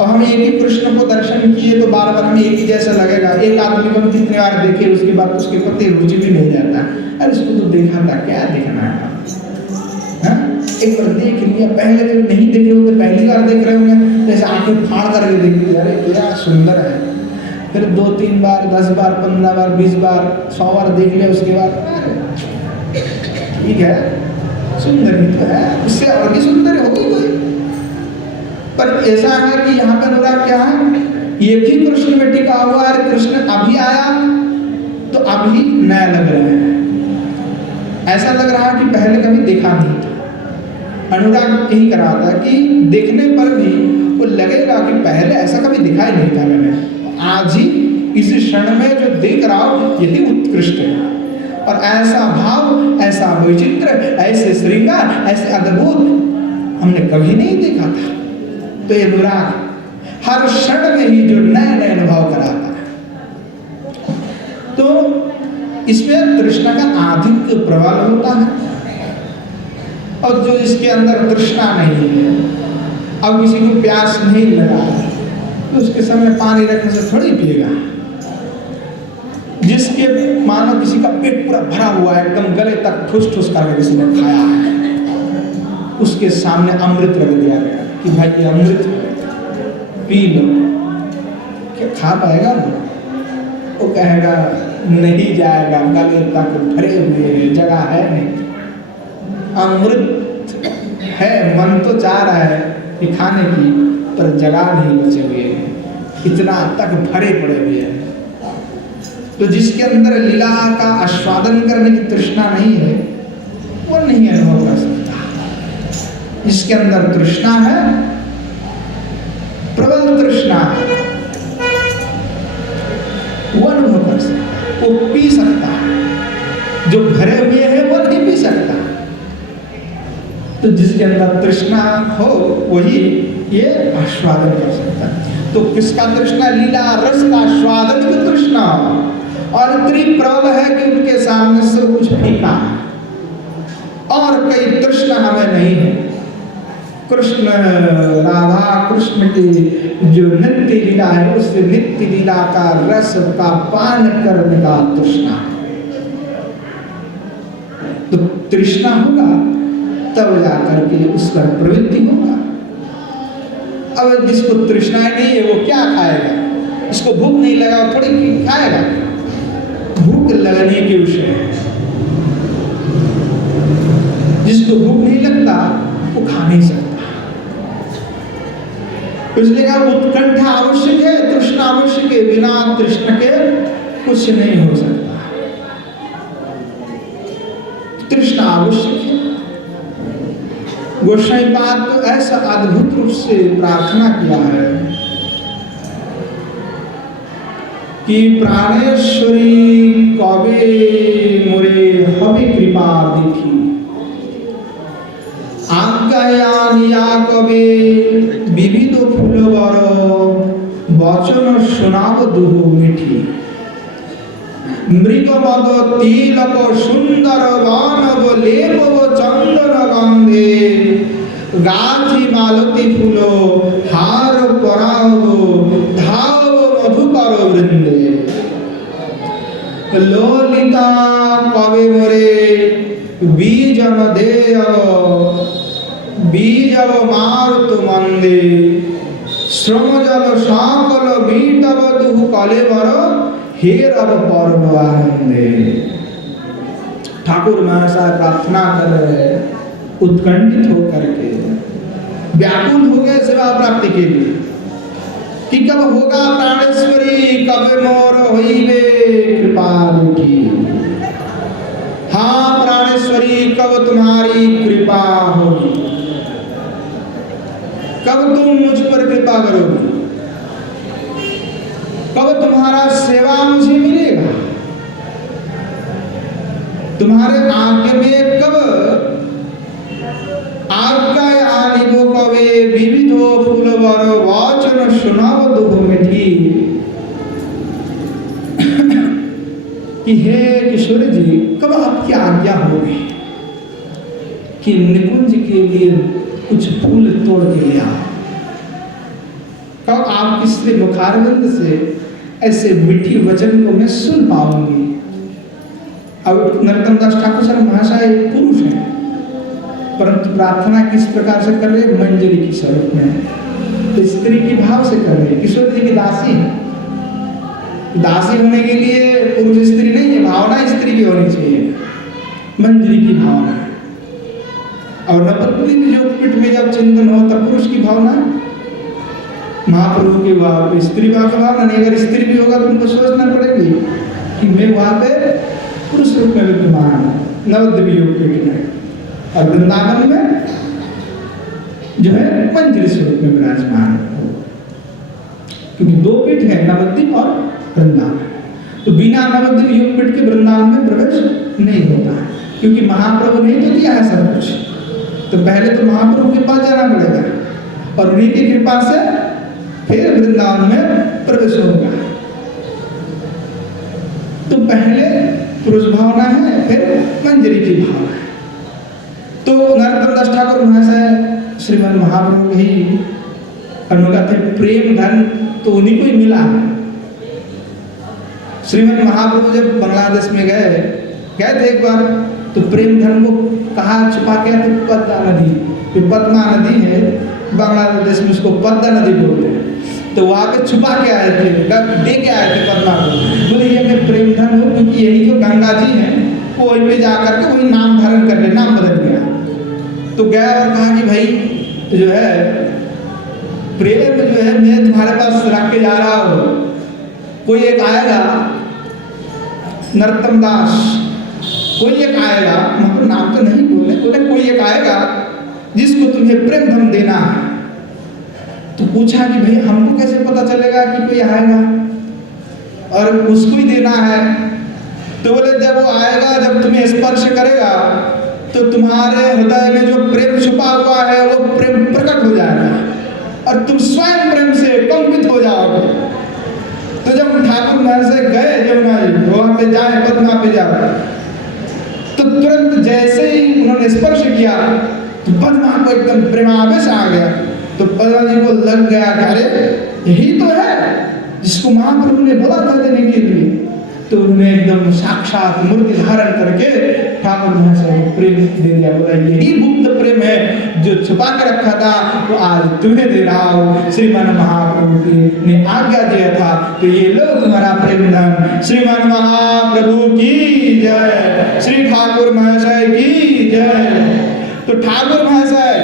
और हम एक ही कृष्ण को दर्शन किए तो बार बार हमें एक ही जैसा लगेगा। एक आदमी को हम कितने बार देखे उसके बाद उसके प्रति रुचि भी नहीं जाता, अरे इसको तो देखा था, क्या देखना है, एक बार देख लिया, पहले दिन नहीं देखे होते पहली बार देख रहे होंगे, जैसे आंखें फाड़ करके देख, अरे क्या सुंदर है। फिर 2-3 बार 10 बार 15 बार 20 बार 100 बार देख लिया, उसके बाद ठीक है सुंदर ही तो है, उससे और भी सुंदर होगी कोई। पर ऐसा है कि यहाँ पे अनुराग क्या है, एक ही कृष्ण में टिका हुआ है, कृष्ण अभी आया तो अभी नया लग रहा है, ऐसा लग रहा है कि पहले कभी देखा नहीं था। अनुराग यही करा था कि देखने पर भी वो लगेगा कि पहले ऐसा कभी दिखाई नहीं था मैंने, आज ही इस क्षण में जो देख रहा हूं यही उत्कृष्ट है। और ऐसा भाव, ऐसा वैचित्र, ऐसे श्रृंगार, ऐसे अद्भुत हमने कभी नहीं देखा था। तो ये अनुराग हर क्षण में ही जो नए नए अनुभव कराता है, तो इसमें तृष्णा का आधिक्य प्रबल होता है। और जो इसके अंदर तृष्णा नहीं है, अब किसी को प्यास नहीं लगा तो उसके सामने पानी रखने से थोड़ी पिएगा। जिसके मानो किसी का पेट पूरा भरा हुआ है, एकदम गले तक ठुस ठुस करके किसी ने खाया है, उसके सामने अमृत रख दिया गया कि भाई ये अमृत पी लो, क्या खा पाएगा वो कहेगा नहीं जाएगा, गले तक भरे हुए जगह है नहीं। अमृत है, मन तो चाह रहा है कि खाने की, पर जगह नहीं बचे हुए, इतना तक भरे पड़े हुए हैं। तो जिसके अंदर लीला का आस्वादन करने की तृष्णा नहीं है वो नहीं अनुभव कर सकता। जिसके अंदर तृष्णा है, प्रबल तृष्णा है, वो अनुभव कर सकता है, वो पी सकता है। जो भरे हुए हैं वो नहीं पी सकता। तो जिसके अंदर तृष्णा हो वही ये आस्वादन कर सकता है। तो किसका तृष्णा? लीला रस का आस्वादन की तृष्णा, और इतनी प्रबल है कि उनके सामने सब कुछ फीका है और कई तृष्णा हमें नहीं है। कृष्ण राधा कृष्ण की जो नित्य लीला है, उस नित्य लीला का रस का पान करने का तृष्णा। तो तृष्णा होगा तब जाकर के उस पर प्रवृत्ति होगा। अब जिसको तृष्णा नहीं है वो क्या खाएगा? इसको भूख नहीं लगा थोड़ी खाएगा, भूख लगने के विषय है। जिसको भूख नहीं लगता वो खा नहीं सकता। इसलिए कहा उत्कंठा आवश्यक है, तृष्णा आवश्यक है, बिना तृष्णा के कुछ नहीं हो सकता। तृष्णा आवश्यक है। गोसाई पाद तो ऐसा अद्भुत रूप से प्रार्थना किया है कि प्राणेश्वरी कबे मोरे हबे कृपा देखी, आज्ञाया कबे विविध फूलवर वचन सुनाव दुहु मिठी, मृगमद तिलक सुंदर वानव लेपव चंदन गंधे, गाथी मालती फूलो हार पराव धाव मधुकर वृंदे, ललिता कवे मोरे बीजन देव बीजव मारुत मंदे, श्रम जल सकल बीतव दुहु कलेवर हेरब पर्व आनंदे। ठाकुर महाशय प्रार्थना कर रहे, उत्कंठित होकर के व्याकुल हो गए सेवा प्राप्ति के लिए कि कब होगा प्राणेश्वरी, कब मोर होइबे कृपालु की। हाँ प्राणेश्वरी, कब तुम्हारी कृपा होगी, कब तुम मुझ पर कृपा करोगी, कब तुम्हारा सेवा मुझे मिलेगा, तुम्हारे आज्ञा में कब आज्ञा आनिबो कवे विविधो फूलवर वचन सुनाव दुहु मिठी। कि हे किशोर जी, कब आपकी आज्ञा होगी कि निकुंज के लिए कुछ फूल तोड़ के ले आओ, कब आपकी श्री मुखारविंद से ऐसे मीठी वचन को मैं सुन पाऊंगी। अब नरोत्तम दास ठाकुर सर महाशय पुरुष है, परंतु प्रार्थना किस प्रकार से कर रहे? मंजरी की स्वरूप में, तो स्त्री की भाव से कर रहे। किशोर जी की दासी है, दासी होने के लिए पुरुष स्त्री नहीं है, भावना स्त्री की होनी चाहिए, मंजरी की भावना। और नवद्वीप योगपीठ में जब चिंतन हो तब पुरुष की भावना, महाप्रभु की वहाँ स्त्री भाव की भावना नहीं। अगर स्त्री भी होगा तो उनको सोचना पड़ेगी कि मैं वहाँ पे पुरुष रूप में विद्यमान नवद्वीप योगपीठ में, और वृंदावन में जो है मंजरी स्वरूप में विराजमान, क्योंकि दो पीठ है, नवद्वीप और वृंदावन। तो बिना नवद्वीप योगपीठ के वृंदावन में प्रवेश नहीं होता, क्योंकि महाप्रभु ने तो दिया है सब कुछ। तो पहले तो महाप्रभु के पास जाना पड़ेगा और उन्हीं की कृपा से फिर वृंदावन में प्रवेश होगा। तो पहले पुरुष भावना है, फिर मंजरी की भावना है। तो नरोत्तम दास ठाकुर महाशय श्रीमद् महाप्रभु ही अनुगत है, प्रेम धन तो उन्हीं को ही मिला। श्रीमद् महाप्रभु जब बांग्लादेश में गए थे एक बार, तो प्रेम धन को कहा छुपा के थे पद्मा नदी, पद्मा नदी है बांग्लादेश में, उसको पद्मा नदी बोलते हैं। तो वहाँ पे छुपा के आए थे, दे के आए थे पद्मा को, बोले ये मैं प्रेम धन हूँ, क्योंकि यही जो गंगा जी है वो वहीं पे जा करके वही नाम धारण कर ले, नाम बदल गया। तो गया और कहा कि भाई जो है प्रेम जो है मैं तुम्हारे पास रख के जा रहा हूँ, कोई एक आएगा नरोत्तम दास, कोई एक आएगा, मतलब नाम तो नहीं बोले, बोले कोई एक आएगा जिसको तुम्हें प्रेम धन देना है। तो पूछा कि भाई हमको कैसे पता चलेगा कि कोई आएगा और उसको ही देना है? तो बोले जब वो आएगा, जब तुम्हें स्पर्श करेगा तो तुम्हारे हृदय में जो प्रेम छुपा हुआ है वो प्रेम प्रकट हो जाएगा और तुम स्वयं प्रेम से कंपित हो जाओगे। तो जब ठाकुर महाशय गए यमुना जी, वहां पे जाए, पद्मा पे जाए, तो तुरंत जैसे ही उन्होंने स्पर्श किया तो पद्मा को एकदम प्रेमावेश आ गया। तो पद्मा जी को लग गया कि अरे यही तो है जिसको महाप्रभु ने बोला था देने के लिए। तो उन्होंने एकदम साक्षात मूर्ति धारण करके ठाकुर महाशय को प्रेम दे दिया, बोला यही गुप्त प्रेम है जो छुपा के रखा था वो आज तुम्हें दे रहा हूँ। श्रीमान महाप्रभु ने आज्ञा दिया था, तो ये लो तुम्हारा प्रेम धन। श्रीमान महाप्रभु की जय, श्री ठाकुर महाशय की जय। तो ठाकुर महाशय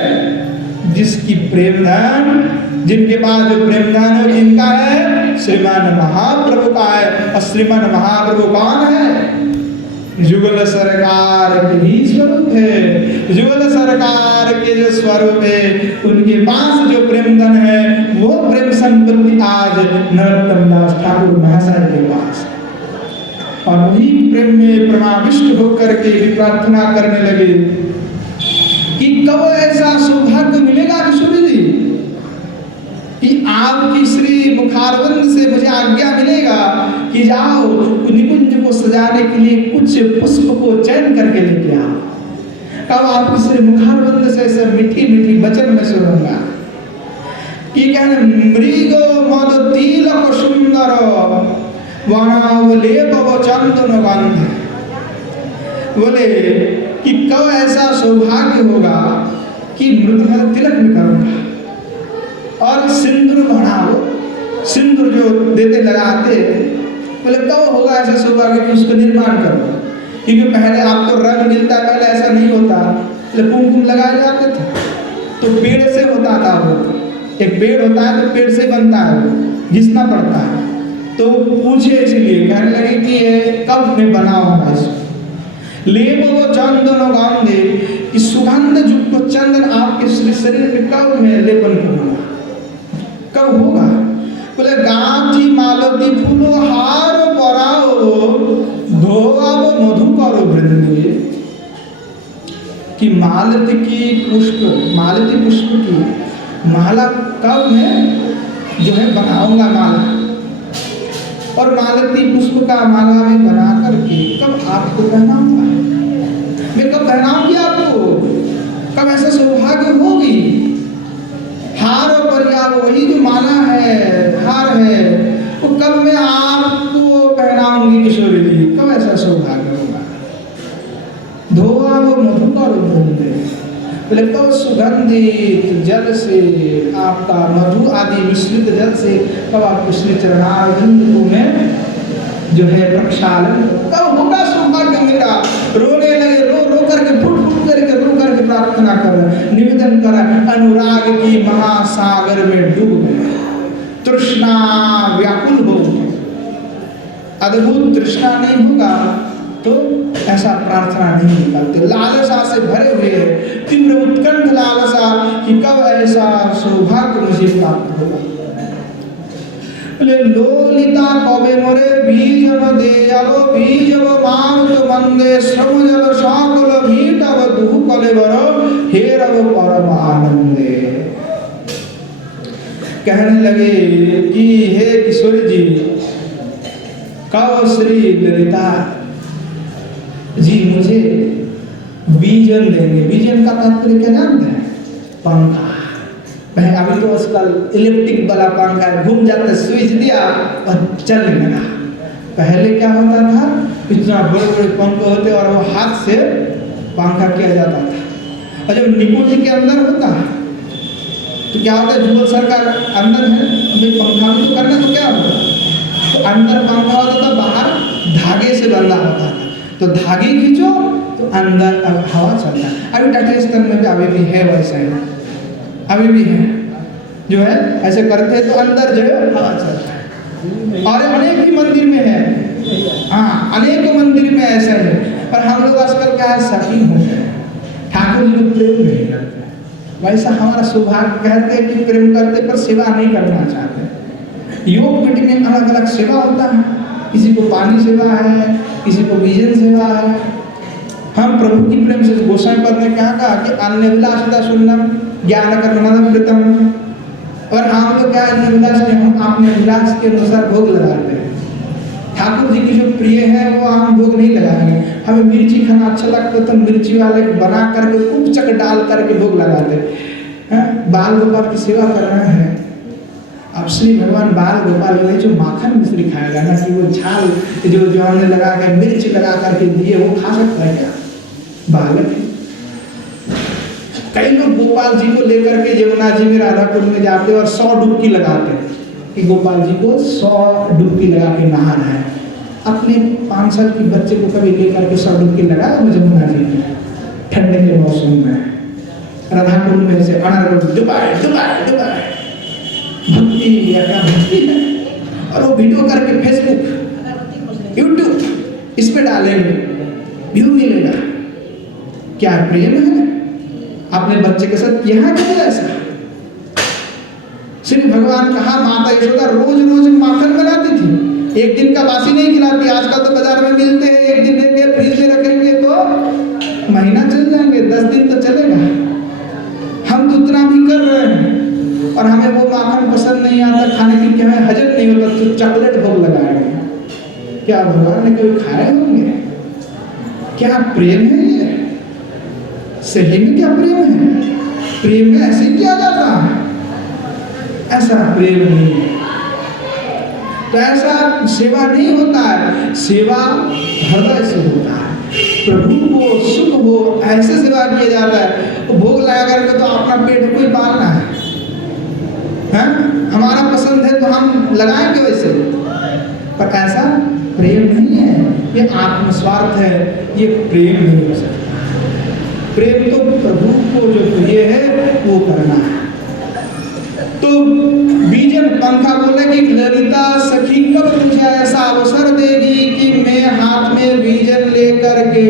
जिसकी प्रेम धन, जिनके पास जो प्रेम धन है जिनका है, श्रीमान महाप्रभु का है। और श्रीमान महाप्रभु कौन है? जुगल सरकार के ही स्वरूप है। जुगल सरकार के जो स्वरूप है, उनके पास जो प्रेम धन है वो प्रेम संपत्ति आज नरोत्तम दास ठाकुर महाशय के पास। और वही प्रेम में प्रमाविष्ट होकर के भी प्रार्थना करने लगे कि कब ऐसा सौभाग्य मिलेगा किशोर जी कि आपकी श्री मुखारविंद से मुझे आज्ञा मिलेगा कि जाओ निकुंज को सजाने के लिए कुछ पुष्प को चयन करके लेके आओ। कब आपकी श्री मुखारविंद से ऐसे मीठी मीठी वचन में सुनूंगा कि कहने मृगो मद तिलक सुंदर वनावलेप चंदन गंध। बोले कि कब ऐसा सौभाग्य होगा कि मृदुमल तिलक भी करूंगा और सिंदूर बढ़ाओ, सिंदूर जो देते लगाते, बोले कब होगा ऐसा सौभाग्य कि उसको निर्माण करो। क्योंकि पहले आप तो रंग मिलता है, पहले ऐसा नहीं होता, कुमकुम लगाए जाते थे तो पेड़ से होता था। वो एक पेड़ होता है तो पेड़ से बनता है, वो घिसना पड़ता है। तो पूछे इसलिए कहने लगे कि ये कब में बनाऊंगा इसको। लेप वो चंदन गंधे, कि सुगंध युक्त चंदन आपके शरीर में कब में लेपन करूंगा, कब होगा? बोले गांठी मालती फूलो हार पराओ धोआव मधु करो वृंदे। कि मालती की पुष्प, मालती पुष्प की माला कब मैं जो है बनाऊंगा माला, और मालती पुष्प का माला में बना करके कब आपको पहनाऊंगा, मैं कब पहनाऊंगी आपको, कब ऐसा सौभाग्य होगी। हार और परियाब वही जो माला है, हार है, वो कब मैं आपको पहनाऊंगी किशोरी जी, कब ऐसा सौभाग्य होगा। धोआ वो मधुकर वृंदे, बोले कब सुगंधित जल से, आपका मधु आदि मिश्रित जल से कब आपके श्री चरणारविंद में जो है प्रक्षालन, कब होगा सौभाग्य मेरा। रोने लगे, रो रो करके फुट फुट करके रो करके प्रार्थना कर रहे, निवेदन कर रहे, अनुराग की महासागर में डूब गए, तृष्णा व्याकुल हो गई। अद्भुत तृष्णा नहीं होगा तो ऐसा प्रार्थना नहीं निकालते। लालसा से भरे हुए हैं, तीव्र उत्कंठ लालसा कि कब ऐसा सौभाग्य मुझे प्राप्त होगा। लोलिता कबे मोरे बीजन देयलो बीजव मारुत मंदे श्रम जल सकल भीटव तू कलेवर हेरव परम आनंदे। कहने लगे कि हे किशोरी जी, कब श्री ललिता जी मुझे बीजन देंगे। बीजन का तात्पर्य क्या जानते हैं? पंखा। अभी तो आजकल इलेक्ट्रिक वाला पंखा है, घूम जाता, स्विच दिया और चलने लगा। पहले क्या होता था, इतना बड़े बड़े पंखे होते और वो हाथ से पंखा किया जाता था। और जब निकुंज के अंदर होता तो क्या होता है, जुगल सरकार अंदर है, अभी पंखा भी तो करना, तो क्या होता तो अंदर पंखा होता था, बाहर धागे से बंधा होता था, तो धागे खींचो तो अंदर हवा चलता है। अभी टाटा स्टील में भी अभी भी है वैसा है, अभी भी है, जो है ऐसे करते हैं तो अंदर जो है हवा चलता है। और अनेक ही मंदिर में है, हाँ अनेक मंदिर में ऐसा है। पर हम लोग आजकल क्या है, शौकीन हो गए, ठाकुर जी को प्रेम नहीं करते। वैसा हमारा सौभाग्य, कहते हैं कि प्रेम करते पर सेवा नहीं करना चाहते। योग पीठ में अलग अलग सेवा होता है, किसी को पानी सेवा है, किसी को बीजन सेवा है। हम प्रभु की प्रेम से गोसाई पद ने क्या कहा कि अन्य विलासिता सुन्नम ज्ञान कर्मणाम कृतम। और हम लोग क्या अन्य विलास में हम अपने विलास के अनुसार भोग लगाते हैं। ठाकुर जी की जो प्रिय है वो हम भोग नहीं लगाएंगे। हमें मिर्ची खाना अच्छा लगता है तो मिर्ची वाले बना करके उपचक डाल करके भोग लगाते हैं। बाल गोपाल की सेवा कर रहे हैं, अब श्री भगवान बाल गोपाल में जो माखन मिश्री खाएगा ना, कि वो झाल जो हमने लगा कर मिर्च लगा करके दिए वो खा सकता है क्या? बालक है। कई लोग गोपाल जी को लेकर के यमुना जी में राधा कुंड में जाते और 100 डुबकी लगाते हैं कि गोपाल जी को 100 डुबकी लगा के नहाना है। अपने 5 साल के बच्चे को कभी लेकर के 100 डुबकी लगाया यमुना जी में ठंडे के मौसम में राधा कुंड में से अनर डुबाए डुबाए डुबाए। भक्ति या क्या भक्ति है। और वो वीडियो करके फेसबुक यूट्यूब इस पे डालेंगे, व्यू मिलेगा। क्या प्रेम है? अपने बच्चे के साथ यहाँ किया ऐसा? श्री भगवान कहा माता यशोदा रोज रोज माखन बनाती थी, एक दिन का बासी नहीं खिलाती। आजकल तो बाजार में मिलते हैं, एक दिन देंगे फ्रिज में रखेंगे तो महीना चल जाएंगे, 10 दिन तो चलेगा। हम तो उतना भी कर रहे हैं और हमें वो माखन पसंद नहीं आता खाने की, क्या हमें हजम नहीं होता तो चॉकलेट भोग लगाएंगे। क्या भगवान ने कभी खाए होंगे? क्या प्रेम है ये? सही में क्या प्रेम है? प्रेम में ऐसे किया जाता है? ऐसा प्रेम नहीं है। तो ऐसा सेवा नहीं होता है, सेवा हृदय से होता है। प्रभु को सुख हो ऐसे सेवा किया जाता है। तो भोग लगा करके तो अपना पेट कोई पालना है, हमारा पसंद है तो हम लगाएंगे वैसे, पर ऐसा प्रेम नहीं है, ये आत्मस्वार्थ है, ये प्रेम नहीं हो सकता। प्रेम तो प्रभु को जो प्रिय है वो करना है। तो बीजन पंखा बोले कि ललिता सखी कब मुझे ऐसा अवसर देगी कि मैं हाथ में बीजन लेकर के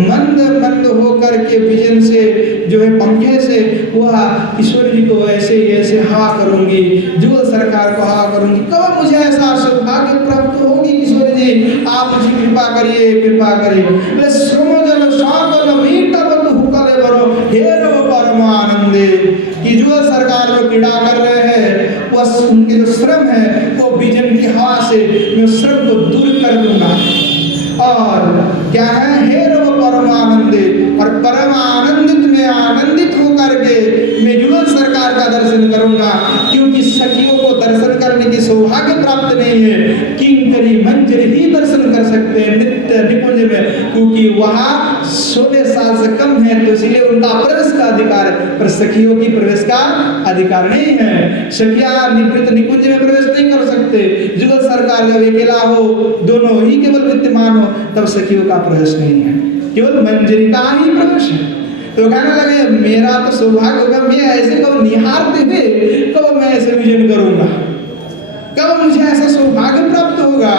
मंद मंद होकर के बीजन से जो है पंखे से वह ईश्वर जी को ऐसे ऐसे हवा करूंगी, जुगल सरकार को हवा करूंगी। कब मुझे ऐसा सौभाग्य प्राप्त होगी किशोर जी, आप मुझे कृपा करिए, कृपा करिए। श्रमजल सागल मीठा हुकले बरो हेरो परमानंदे। कि जुगल सरकार जो क्रीड़ा कर रहे हैं वो उनके जो श्रम है वो बीजन की हवा से मैं श्रम को दूर कर दूंगा। और क्या है, हेरो परमानंदे, और परम आनंदित में आनंदित होकर के मैं जुगल सरकार का दर्शन करूंगा। क्योंकि सखियों को दर्शन करने की सौभाग्य प्राप्त नहीं है, किंकरी मंजरी ही दर्शन कर सकते हैं नित्य निकुंज में, क्योंकि वहां 16 साल से कम है तो इसलिए उनका प्रवेश का अधिकार है, पर सखियों की प्रवेश का अधिकार नहीं है। सखिया निवृत्त निकुंज में प्रवेश नहीं कर सकते। जुगल सरकार जब अकेला हो, दोनों ही केवल विद्यमान हो, तब सखियों का प्रवेश नहीं है, केवल मंजरी का ही प्रवेश है। तो कहने लगे मेरा तो सौभाग्य होगा, मैं ऐसे कब निहारते हुए कब मैं ऐसे विजन करूंगा, कब मुझे ऐसा सौभाग्य प्राप्त होगा।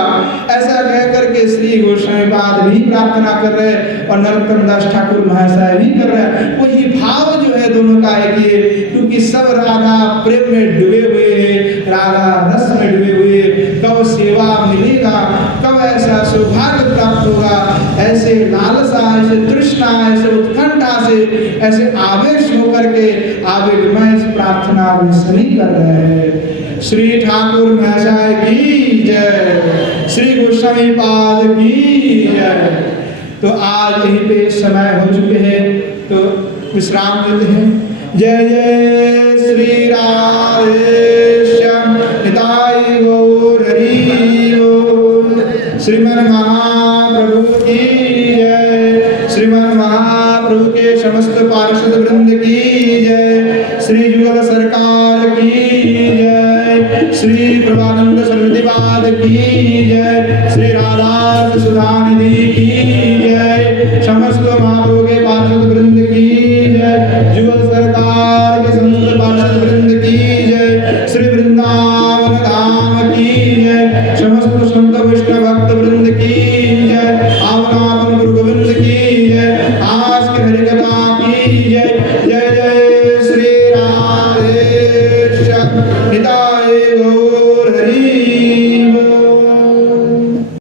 ऐसा कह करके श्री गोस्वामी पाद भी प्रार्थना कर रहे और नरोत्तम दास ठाकुर महाशय भी कर रहे हैं। वही भाव जो है दोनों का है कि क्योंकि सब राधा प्रेम में डूबे हुए हैं, राधा रस में डूबे हुए, कब सेवा मिलेगा, कब ऐसा सौभाग्य प्राप्त होगा, ऐसे लालसा, ऐसे तृष्णा, ऐसे उत्कंठा से, ऐसे आवेश होकर के आवेगमय प्रार्थना में सभी कर रहे हैं। श्री ठाकुर महाशय की जय, श्री गोस्वामी पाद की जय। तो आज यहीं पे समय हो चुके हैं, तो विश्राम लेते हैं। जय जय श्री राधेश्याम निताई गौर हरि बोल। श्रीमन महाप्रभु की जय, श्रीमन महाप्रभु के समस्त पार्षद वृंद की जय, श्री युगल सरकार की जय, श्री प्रभानंद सरस्वती पाद की जय, श्री राधा सुधानिधि की जय, समस्त महाप्रभु के पार्षद वृंद की जय, युगल सरकार के समस्त पार्षद वृंद की जय, श्री वृंदावन धाम की जय, समस्त संत वैष्णव भक्त वृंद की जय, आवन गुरु गोविंद की जय। आज के हरि कथा